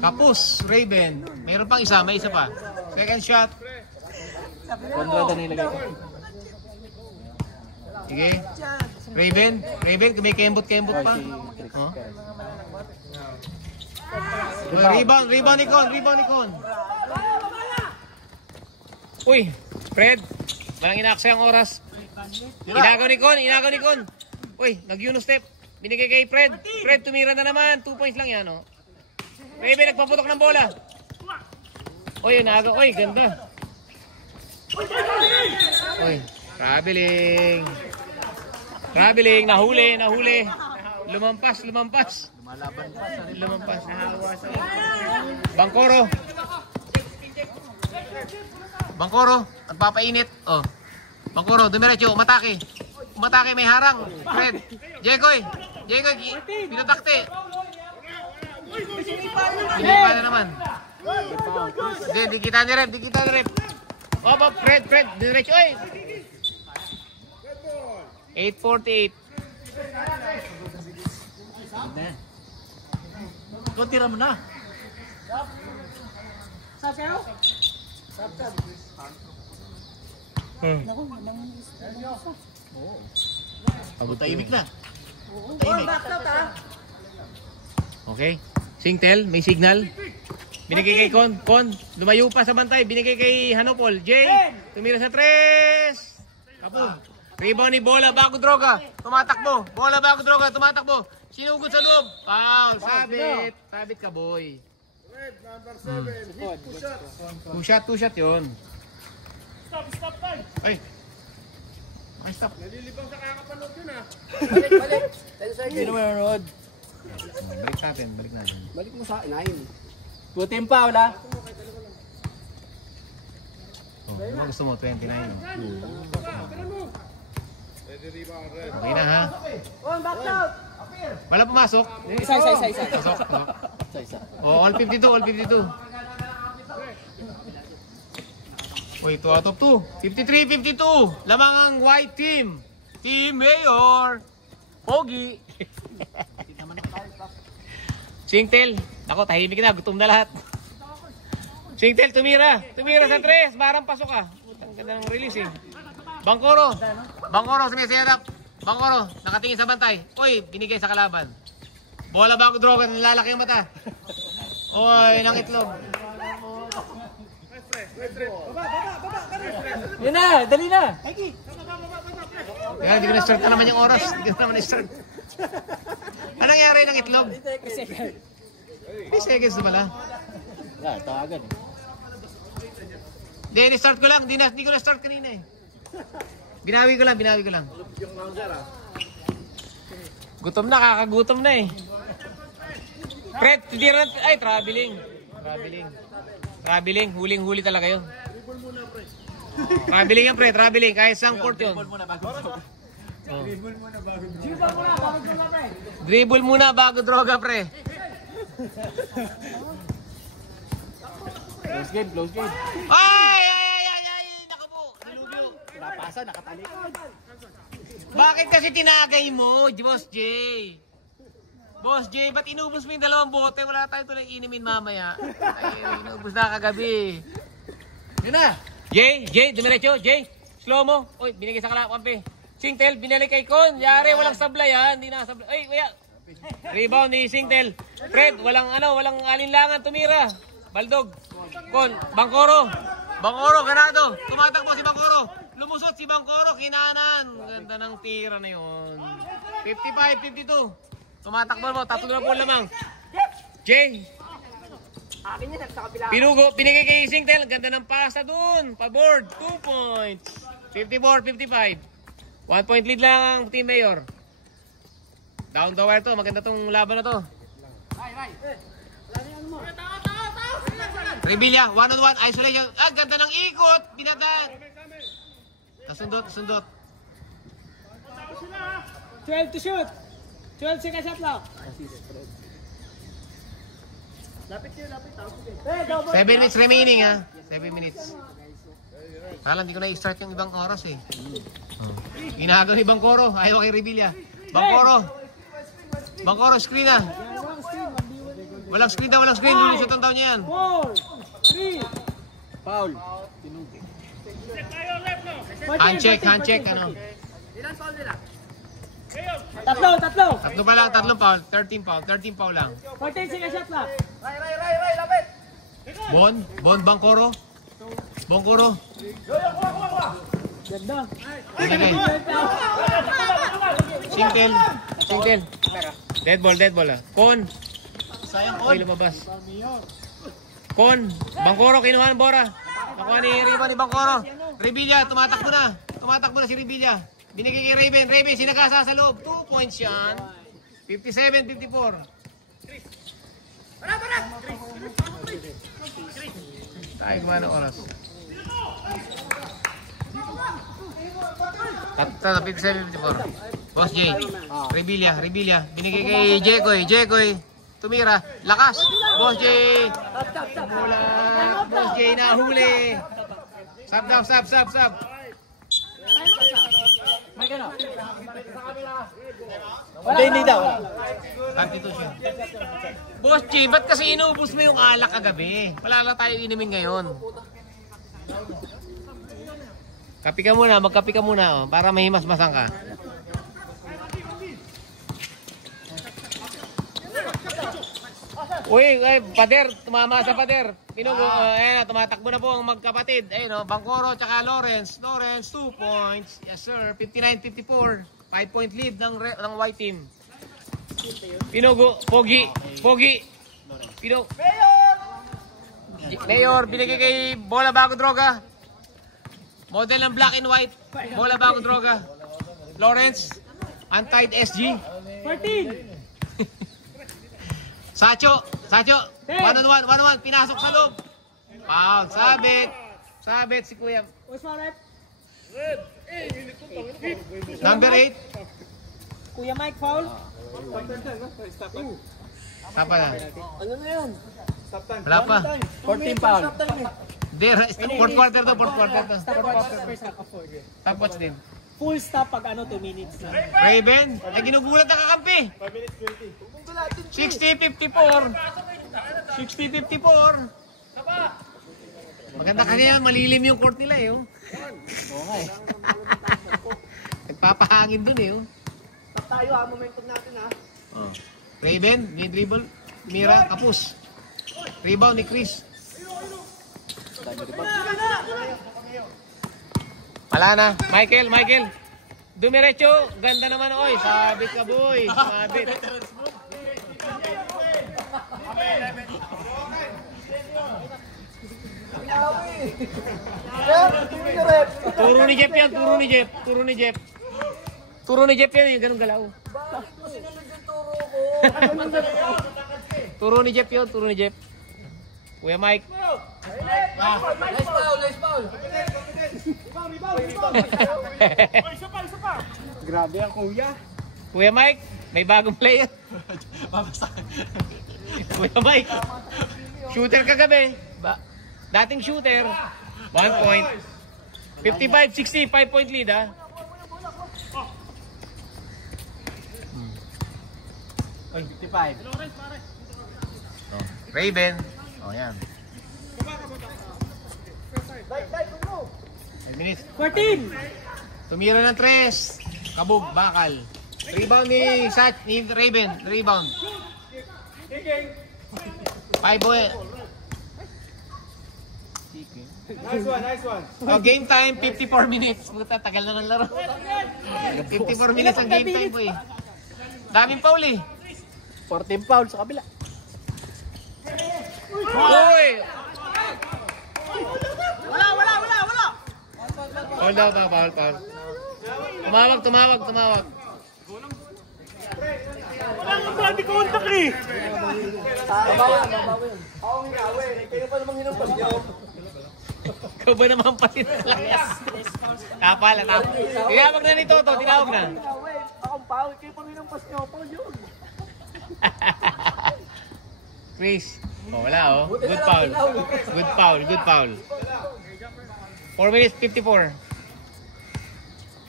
Kapus, Raven. Meron pang isa, may isa pa. Second shot. Conrad na nilagay ko. Sige. Raven, may kembot-kembot pa. Si Chris. Oh. Rebound ni Con. Uy, Fred. Walang inaksa ang oras. Inagaw ni Con. Uy, nag-Uno step. Binigay kay Fred. Fred, tumira na naman. 2 points lang yan, oh. Raven, nagpaputok ng bola. Uy, inagaw. Uy, ganda. Uy, traveling. Nahuli. Lumampas. Lumampas. Bangkoro, nagpapainit. Oh. Bangkoro, dumiretso, umatake, may harang. Fred, Jekoy, pinatakte. Hindi pa na naman. Di kita ni Rep. Fred, diretso. Oy. 8:48. Kung tira mo na. Tahimik na. Okay. Singtel, may signal. Binigay kay Con, lumayo pa sa bantay. Binigay kay Hanopol. Jay, tumira sa 3. Kapun. Rebound ni Bola bago droga. Tumatakbo. Sinugod sa loob. Foul. Sabit ka, boy. Two shot yun. Stop, time. Ay, stop. Nalilibang sa kakapanood yun, ah. Balik. Sino manonood? Balik natin. Balik mo sa akin, ayun. Good team foul, ha? Oh, ano gusto mo? 29. Okay na, ha? Wala pumasok. Isa. Isa. Oh, all 52. Uy, 2 out of 2. 53-52. Lamang ang white team. Team Mayor. Pogi. Singtel. Ako, tahimik na. Gutom na lahat. Singtel, tumira sa 3. Barang pasok ka. Ang ganda ng release, eh. Bangkoro, sumisiyadap. Bangkoro, nakatingin sa bantay. Uy, binigay sa kalaban. Bola bago droga, nilalaki ang mata. Uy, nang itlog. Yun na, dali na. Yan, hindi ko na-start na naman yung oras. Hindi ko naman na-start. Anong nangyari ng itlog? 3 seconds na pala. Yeah, ito agad. Hindi, ni-start ko lang. Hindi ko na-start kanina, eh. Binawi ko lang. Gutom na, kakagutom na, eh. Fred, titira na. Ay, traveling. Huling-huli talaga yun. Traveling yan, traveling. Kahit sang court yun. Dribble muna bago droga, pre. Close game. Ay! Naku po, nilubyo. Napasa, nakatalikod. Bakit kasi tinagay mo, Boss J? Boss J, ba't inubos mo yung 2 bote? Wala tayo tuloy inimin mamaya. Ay, inubos na kagabi. Yun na. Jay, dumiretso. Jay, slow mo. Uy, binigay sa kampi. Singtel, binalik kay Con. Yari, walang sablay, ha? Hindi nakasablay. Ay, waya. Rebound ni Singtel. Fred, walang alinlangan, tumira. Baldog. Con, Bangkoro, ganado. Tumatakbo si Bangkoro. Lumusot si Bangkoro, kinanan. Ganda ng tira na yun. 55-52. Tumatakbo mo, 3 lamang. Jay. Akin yan, sa kabila. Pinugo, pinigay kay Singtel. Ganda ng pasa dun. Pa-board. 2 points. 54-55. 1 point lead lang ang Team Mayor. Down the wire to. Maganda tong laban na to. Rebilla, 1-on-1. Isolation. Ah, ganda ng ikot. Binatad. Tasundot. 12 to shoot. 12 second shot lang. 7 minutes remaining ha. 7 minutes. Kala, hindi ko na-start yung ibang oras eh. Ginagawa ni Bangkoro. Ayaw kay Rebilla. Bangkoro, screen na. Walang screen daw. Lulusutan daw niya yan. 4, 3. Foul. Handcheck, ano. Ilan foul nila? Tatlo. Tatlo pa lang, tatlong foul. 13 foul lang. 14 second shot lang. Ray, lapit. Bon, Bangkoro. Ganda. Sige. Singtel. Dead ball ah. Con. Sayang Okay, lumabas. Con. Bangkoro, kinuha ng Bora. Nakuha ni Riva ni Bangkoro. Rebilla, tumatakbo na si Rebilla. Binigay kay Raven, sinagasa sa loob. 2 points yan. 57-54. Tayo gumana ng oras. Tatlo, 57-54. Boss J. Rebilla. Binigay kay Jekoy. Tumira. Lakas. Boss J. Mula. Boss J na huli. Sub. May gano. Hindi daw. Substitution. Boss J, ba't kasi inuubos mo yung alak kagabi? Wala tayo inumin ngayon. Magkapi ka muna para mahimas-masang ka. Uy, pader, tumama sa pader. Pinugo, ayan, tumatakbo na po ang magkapatid. Ayun, Bangkoro tsaka Lawrence. 2 points. Yes sir, 59-54. 5-point lead ng white team. Pinugo, Pogi. Mayor, binigay kay Bola Bago Droga. Model ng black and white. Bola Bago Droga. Lawrence, Untied SG. 14. Sacho, 1-on-1, pinasok sa loob. Foul, sabit si Kuya. What's my rep? Number 8. Kuya Mike, foul. Sapa na. Ano na yan? Wala pa. 14 foul. Hindi, fourth quarter to. First half of 4. Tapos din. Full stop pag 2 minutes na. Raven, ay ginugulat na kakampi. 60-54. Maganda kasi yan, malilim yung court nila eh. Okay. Nagpapahangin dun eh. Tayo momentum natin ha. Raven, may dribble. Mira, kapus. Rebound ni Chris. Wala na. Michael. Dumiretso. Ganda naman. Oy, sabit ka boy. Sabit. Turo ni Jeff yan. Turo ni Jeff yan. Ganun galaw. Turo ni Jeff. Kuya Mike. Nice foul. Grabe ang kuya. Kuya Mike, may bagong player. Kuya Mike, shooter kagabi. Dating shooter. 1 point. 55-60, 5-point lead ha. Oy, 55. Raven. Yan. 5 minutes. 14. Tumira ng 3. Kabog, bakal. Rebound ni Raven. Rebound. 5 boy. Nice one. Oh, game time, 54 minutes. Puta, tagal na ng laro. 54 minutes ang game time, boy. Daming foul eh. 14 foul sa kabila. Uy! Wala! Foul daw ba? Foul. Tumawag. Wala kang body contact eh! Babawi. Ako ang hinawi. Kayo pa namang hinampas niyo. Ikaw ba naman pa sinalakas? Tapal. Tinawag na ni Toto, tinawag na. Ako ang pawit. Kayo pa hinampas niyo. Paul yun. Chris. Wala oh. Good foul. 4 minutes 54.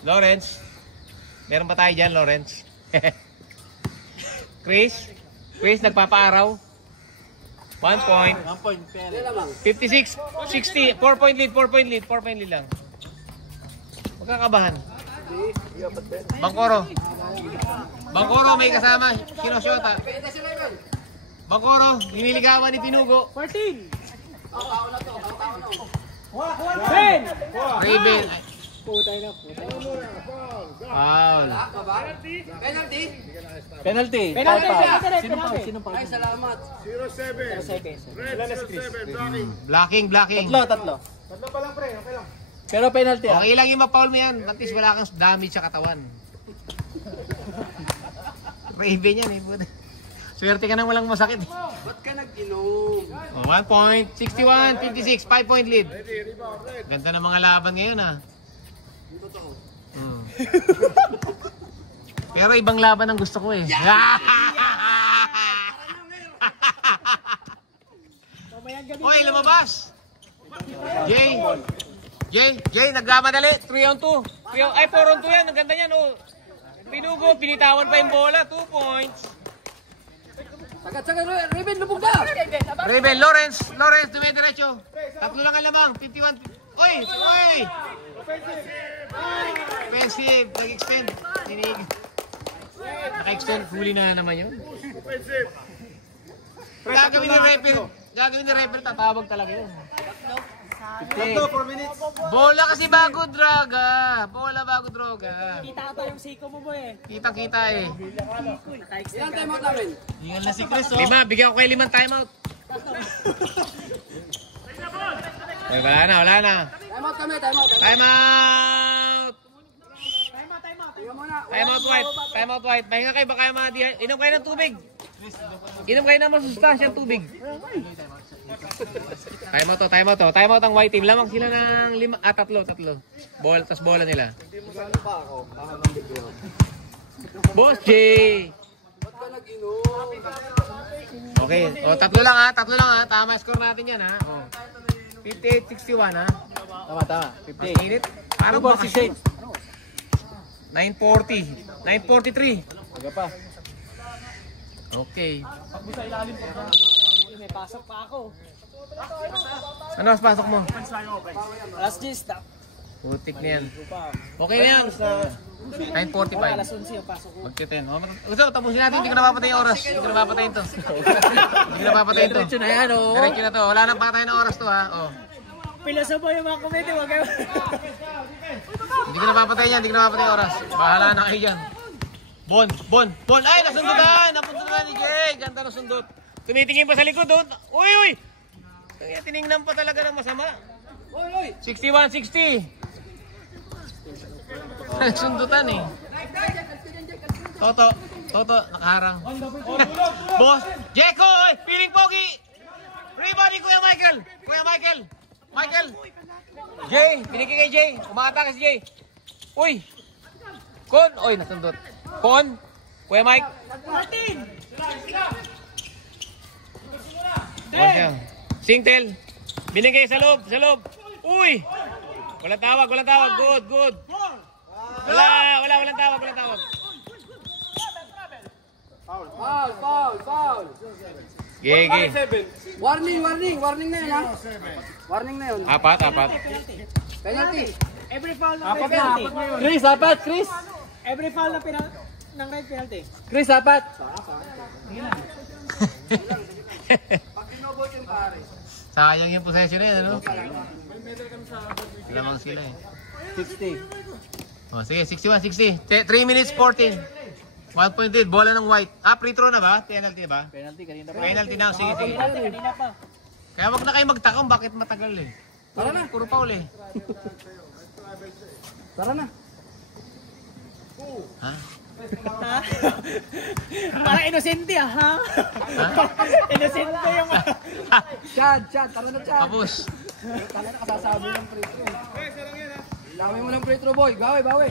Lawrence. Meron pa tayo dyan, Lawrence. Chris, nagpapaaraw. 1 point. 1 point. 56, 60. 4 point lead lang. Huwag kang kabahan. Bangkoro may kasama. Sinosyota. Bangkoro, nililigawan ni Tinugo. 14! Raven. Putay na. Foul. Penalty. Sino pa? Ay, salamat. 0-7. Blocking. Tatlo. Pero penalty ah. Okay lang yung ma-foul mo yan. At least wala kang damage sa katawan. Raven yan eh. Swerte ka nang walang masakit. Ba't ka nag-inom? 1 point. 61, 56. 5 point lead. Ganda ng mga laban ngayon ah. Totoo. Pero ibang laban ang gusto ko eh. Hoy, lumabas! Jay, nagmamadali. 3 on 2. Ay, 4 on 2 yan. Ang ganda niyan oh. Pinugo, pinitawan pa yung bola. 2 points. Sagat, Raven, lubog na! Raven, Lawrence, dumidiretso. Tatlo lang ang lamang. 51. Oy! Offensive, nag-extend. Naka-extend, huli na naman yun. Gagawin ni referee, tatawag talaga yun. 4 minutes. Bola kasi bago droga. Kita ata yung siko mo boy eh. Kita eh. Ilan time out namin? Yan na si Chris oh. 5, bigyan ko kayo 5 timeout. Ay, wala na. Time out kami. Timeout! Time out white. Pahinga kayo, baka inom kayo ng tubig. Inom kayo ng masustansyang tubig. Time out ang white team. Lamang sila ng 3. Tas bola nila. Boss J! Ba't ka nag-inom? Okay, tatlo lang ha. Tama score natin yan ha. 58-61 ha. Tama. 58. Init. Parang bakasyon. 9:40. 9:43. Aga pa. Okay. May pasok pa ako. Ano mas pasok mo? Alas 10 na. Putik na yan. Okay na yan. 9:45. Alas 11 yung pasok ko. Magti-10. Gusto, tapusin natin. Hindi ko napapatay yung oras. Hindi ko napapatayin to. Diretso na yan oh. Diretso na to. Wala nang patay na oras to ha. Oh. Piloso mo yung mga komete. Huwag kayo. Hindi ko napapatay yan. Hindi ko napapatay yung oras. Bahala na kayo dyan. Bon. Ay, nasundutan. Napunta na ni Jay. Ganda na sundot. Tumitingin pa sa likod doon. Uy. Tinignan pa talaga ng masama. 61-60. Sundutan eh. Toto, nakaharang. Boss, Jeko, piling pogi. Everybody, Kuya Michael. Jay, piniki kay Jay. Umatake si Jay. Uy. Kon, nasundot. Kon, Kuya Mike. Martin! Singtel. Binigay sa loob. Uy. Walang tawag. Good. Walang tawag. Foul. Gigi. Warning na yun ha. Warning na yun. Apat. Penalty. Every foul na penalty. Chris, apat, Chris. Every foul na ng red penalty. Chris, apat. Pag kinobot yung pare. Sayang yung possession na yun, ano? Lamang sila eh. 60. Sige, 61-60. 3 minutes 14. 1 point lead. Bola ng white. Free throw na ba? Penalty ba? Penalty kanina pa. Penalty na. Sige. Kanina pa. Kaya wag na kayo magtakam, bakit matagal eh. Tara na. Puro foul eh. Tara na. Ha? Parang inosente ha? Ha? Inosente yung... Chad, tara na Chad. Tapos. Tara na, kasasabi ng free throw. Dami mo ng free throw boy. Bawi.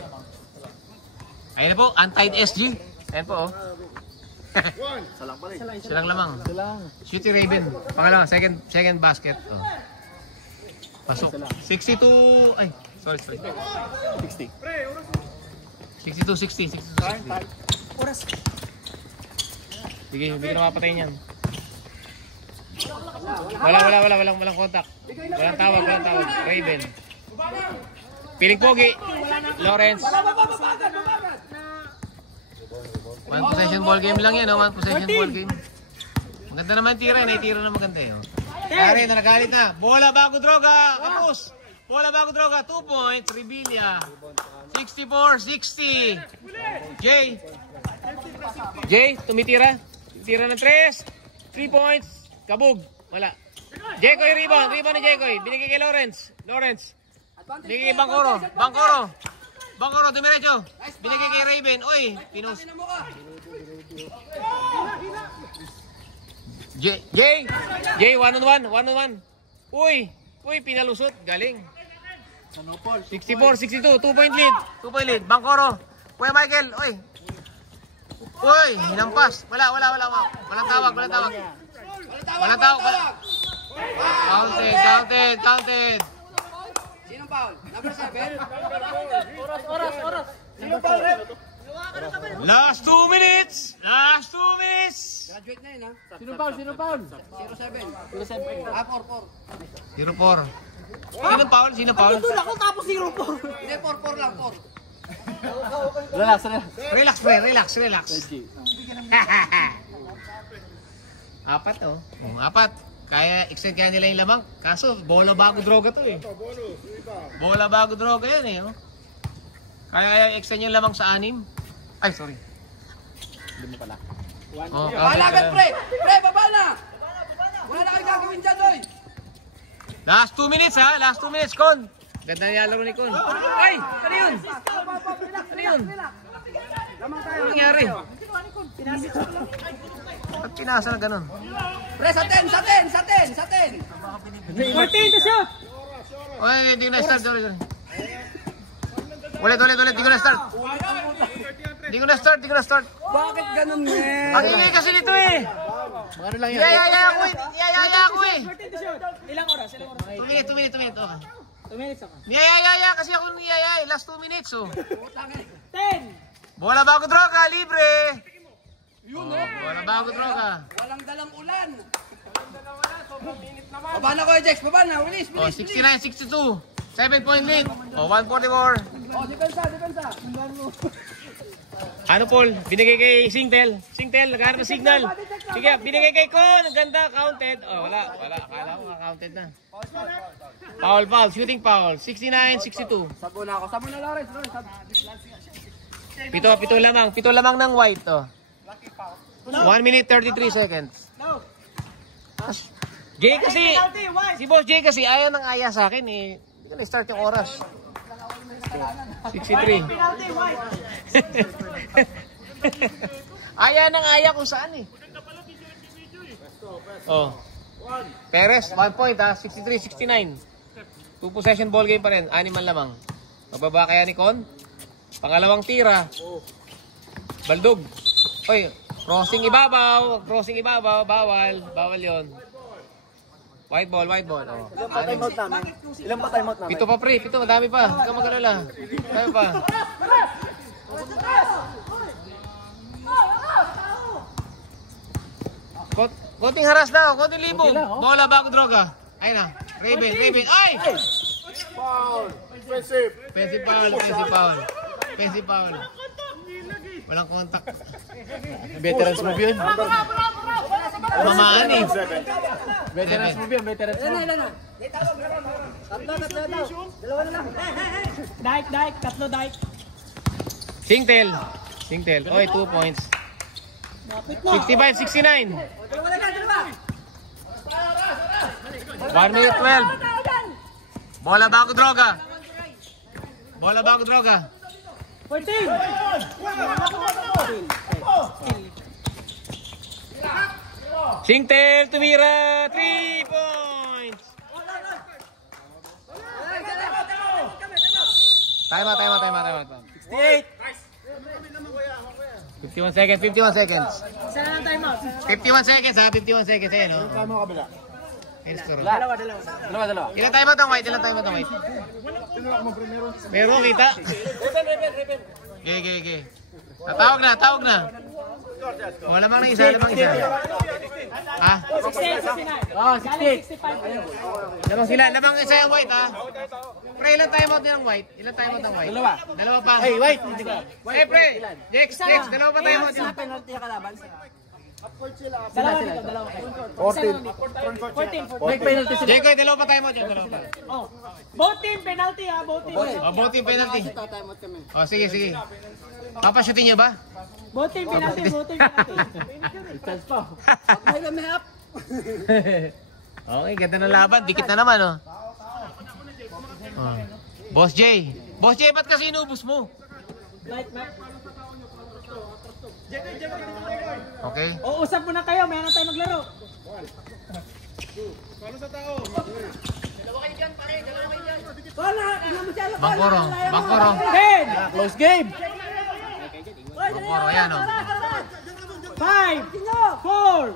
Ayun na po, untied SG. Ayun po oh. Salang pa rin. Silang lamang. Salang. Shooty Raven. Pangalawa, second basket. Oh. Pasok. 62. Ay, sorry. 60. 62-60. Oras. Sige, hindi ko na mapatay niyan. Walang contact. Walang tawag. Raven. Piling pogi. Lawrence. One possession ball game lang yan, oh. One possession ball game. Maganda naman tira, naitira na maganda yun. Pare, nagalit na. Bola bago droga. Kapus. Bola bago droga. 2 points. Revilla. 64-60. Jay, tumitira. Tira ng 3. 3 points. Kabog. Wala. Jekoy rebound. Rebound ni Jekoy. Binigay kay Lawrence. Binigay kay Bangkoro, dumiretso. Binigay kay Raven. Oy, pinus. Jay, one on one. Uy, pinalusot. Galing. 64-62. 2 point lead. Bangkoro. Kuya Michael, oy. Hinampas. Walang tawag. Counted. Sinong foul? Number 7? Oras. Sinong foul, rep? Last 2 minutes. Graduate na yun, ha? Sino foul? 07. 4-4. 0-4. Sino foul? Doon ako tapos 0-4. Hindi, 4-4 lang, 4. Relax. Apat oh. 4. Kaya extend kaya nila yung lamang. Kaso bola bago droga to eh. Bola bago droga yan eh. Oh. Kaya extend yung lamang sa 6. Ay, sorry. Hindi mo pala. Palagat, pre! Pre, baba na! Wala na kayo gagawin dyan, oy! Last 2 minutes ha. Last 2 minutes, Con. Ganda niya laro ni Con. Ay! Ano yun? Ano nangyari? Ba't pinasa na ganun? Pre, sa 10! 14 to shoot. Oy, hindi ko na-start. Sorry. Ulit. Hindi ko na-start. Bakit ganun, men? Ang ingay kasi nito eh. Ano lang Iyayaya ako eh. 14 to shoot. Ilang oras? 2 minutes. Okay. 2 minutes ako. Niyayaya kasi ako niyayaya. Last 2 minutes oh. 10. Bola bago droga, libre. Bola bago droga. Walang dalang ulan. Baba na ko, Jex. Baba na. Bilis. Oh, 69-62. 7-point lead. Oh, 144. Oh, depensa. Ano Paul? Binigay kay Singtel, naghahanap ng signal. Sige, binigay kay Con. Ang ganda, counted. Oh, wala. Akala ko counted na. Foul, shooting foul. 69-62. Sabo na, Lawrence. Pito lamang ng white, oh. 1 minute 33 seconds. Jay kasi, si Boss Jay kasi ayaw ng aya sa akin eh. Hindi ka na-start yung oras. 63. Aya kung saan eh. Oh. Perez, 1 point ha. 63-69. 2 possession ball game pa rin. 6 man lamang. Magbaba kaya ni Con. Pangalawang tira. Baldog. Oy, crossing ibabaw. Bawal yon. White ball. Oh. Ilang pa timeout namin? 7 pa pre, 7, madami pa. Huwag kang mag-alala. Dami pa. Konting haras daw, konting libo. Bola bago droga. Ayun na. Raven. Ay! Foul. Defensive. Offensive foul. Walang contact. Veterans move yun. Mamaan eh. Veterans move yun. Ilan na. Tatlo. Dalawa na lang. Dike. Tatlo dike. Singtel. Oy, 2 points. 65-69. Dalawa. 1 minute 12. Bola bago droga. Bola bago droga. 14. Singtel tumira 3 points. Time out. 68. 51 seconds. Isa na lang timeout. 51 seconds ha, 51 seconds. Ayan o. Tama kabila. Ayan score. Dalawa. Ilan time out ang white? Pero kita. Ge. Tawag na. Oh, lamang isa. Ha? 68. Oh, 68. Lamang isa yung white ha. Pre, ilan time out nilang white? Dalawa pa. Hey, wait. Pre. Jex, dalawa pa time out niya. Dalawa. 14. May penalty sila. Jekoy, dalawa pa time out yan. Oh. Both team penalty ha, both team. Both team penalty. Sige. Papashutin niyo ba? Both team penalty. Chance pa. Okay, ganda ng laban. Dikit na naman, oh. Boss J, ba't kasi inubos mo? Okay. O, usap muna kayo. Mayroon tayo maglaro. Bangkorong. 10. Close game. Bangkorong, ayan, oh. 5, 4,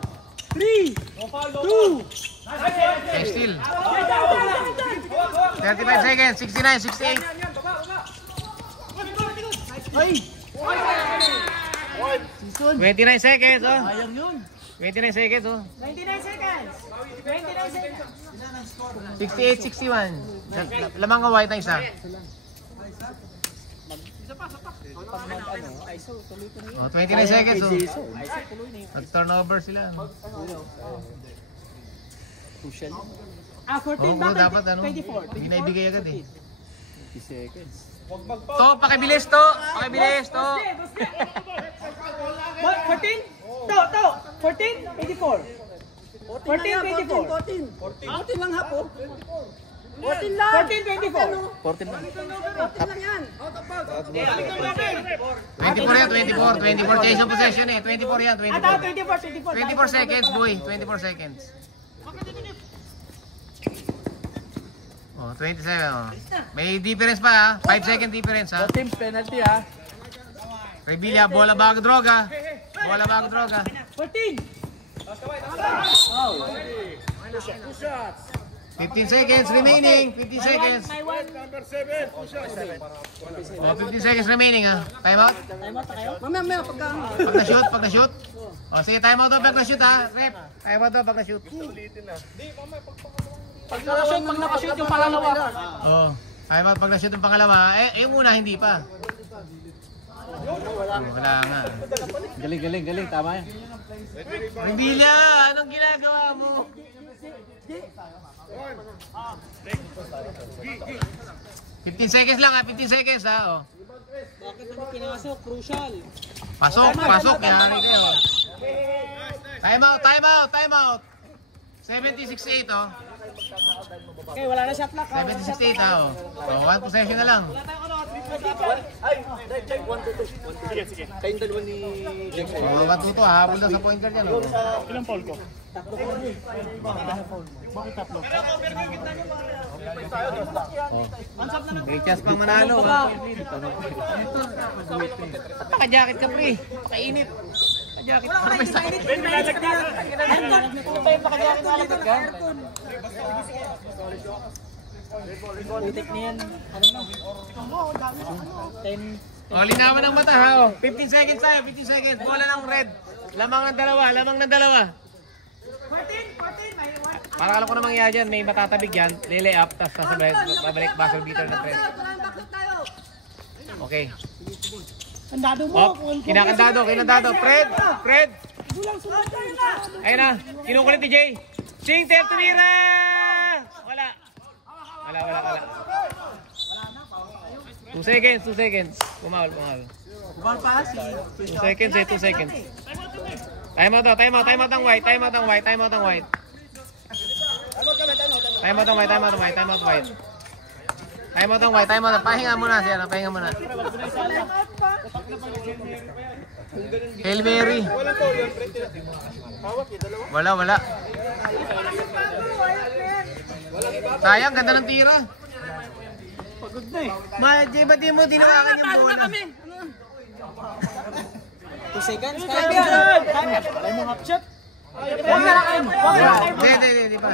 3, 2. Okay, still. 35 seconds, 69, 68. Ay! 29 seconds, oh. Sayang yun. 29 seconds, oh. 29 seconds. 68, 61. Lamang ka white na isa. Oh, 29 seconds, oh. Nag-turnover sila. 14 Oh, ba? dapat ano, 24. hindi naibigay agad eh. 50 seconds. To, pakibilis to. 14? To. 14, 84. 14, 24. 14 lang hapo. 14 lang. 14, 24. 14 lang yan. 24 yan, 24 change of possession eh. 24 yan, 24. 24 seconds, boy. 24 seconds. Oh, 27, oh. May difference pa, ha? 5 second difference, ha? Team penalty ha. Revilla, bola bago droga. 14. 15 seconds remaining. 15 seconds. May one. Oh, 15 seconds remaining, ha? Time out? Timeout na kayo? Mamaya pagka Pag na-shoot. Oh, sige, time out daw pag na-shoot, ha? Rep, time out daw pag na-shoot. Pag nakashoot yung pangalawa. Oh, time out pag na-shoot ang pangalawa. Yung una, hindi pa. Wala nga. Galing. Tama yan. Revilla, anong ginagawa mo? 15 seconds lang, ha? 15 seconds, ha? Oh. Bakit naman pinasok? Crucial. Pasok. Yari kayo. Time out. 70-68, oh. Okay, wala na shot clock. 70-68, oh. So, one possession na lang. kayong dalawa ni Jack. So, matuto, habol daw sa pointer dyan, oh. Ilang foul ko? Bakit tatlo? May chance pang manalo. Paka-jacket ka, pre. Paka-init. Paka-jacket. Ano may sa init? Ito pa yung pakajakin na alagad ka? Putik niyan. Ano na? 10. Oh, linawan ng mata, ha, oh. 15 seconds tayo, 15 seconds. Bola ng red. Lamang ng dalawa. 14. May one. Para alam ko na mangyayari dyan, may matatabig yan. Lele up, tapos babalik buzzer beater ng red. Okay. Kandado mo. Op, kinakandado. Fred. Ayun na, kinukulit ni Jay. Singtel tumira! Wala. 2 seconds. Kumahal. Kumahal pa si... 2 seconds. Time out ang white. Time out, White. Time out, White. Time out, White. Time out, White. Time out. Pahinga muna siya. Pahinga muna. Hail Mary. Wala. Sayang, ganda ng tira. Pagod na eh. Ba't di mo tinawakan yung bola? na kami. 2 seconds. Alam mo half shot? Hindi pa.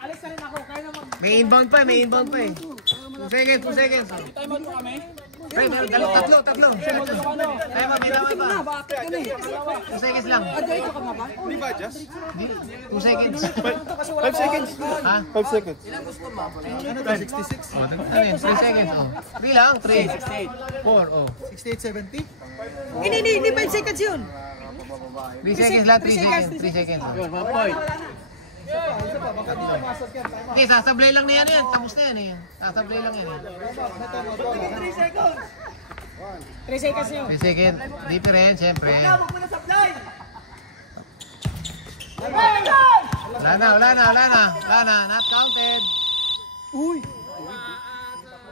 Alis na rin ako. Kaya na May inbound pa eh. 2 seconds. time out mo kami. Pre, tatlo. Tayo pa, may tama pa. Bakit ka na eh? 2 seconds lang. Diretso ka na ba? 2 seconds. 5 seconds. Ha? 5 seconds. Ano to, 66? Ano yun? 3 seconds. 3 lang. 3. 4. 68, 70? Hindi 5 seconds yun. 3 seconds lang. 3 seconds. Yun, 1 point. Okay, sasablay lang na yan. Tapos na yan eh. Sasablay lang yan eh. 3 seconds yun. 3 seconds. Different, syempre. Wala na. Not counted. Uy!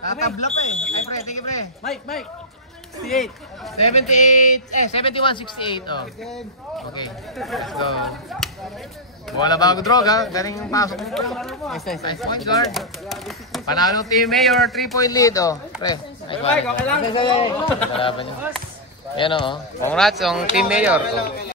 Tatabla pa eh. Ay, pre. Sige, pre. Mike. 68. 71-68. Oh. Okay. Let's go. Wala bago droga. Galing yung pasok mo. Nice. Point guard. Panalo team Mayor. 3-point lead. Oh. Pre. Ay, okay lang. Kalaban nyo. Yan oh. Congrats yung team Mayor. Oh.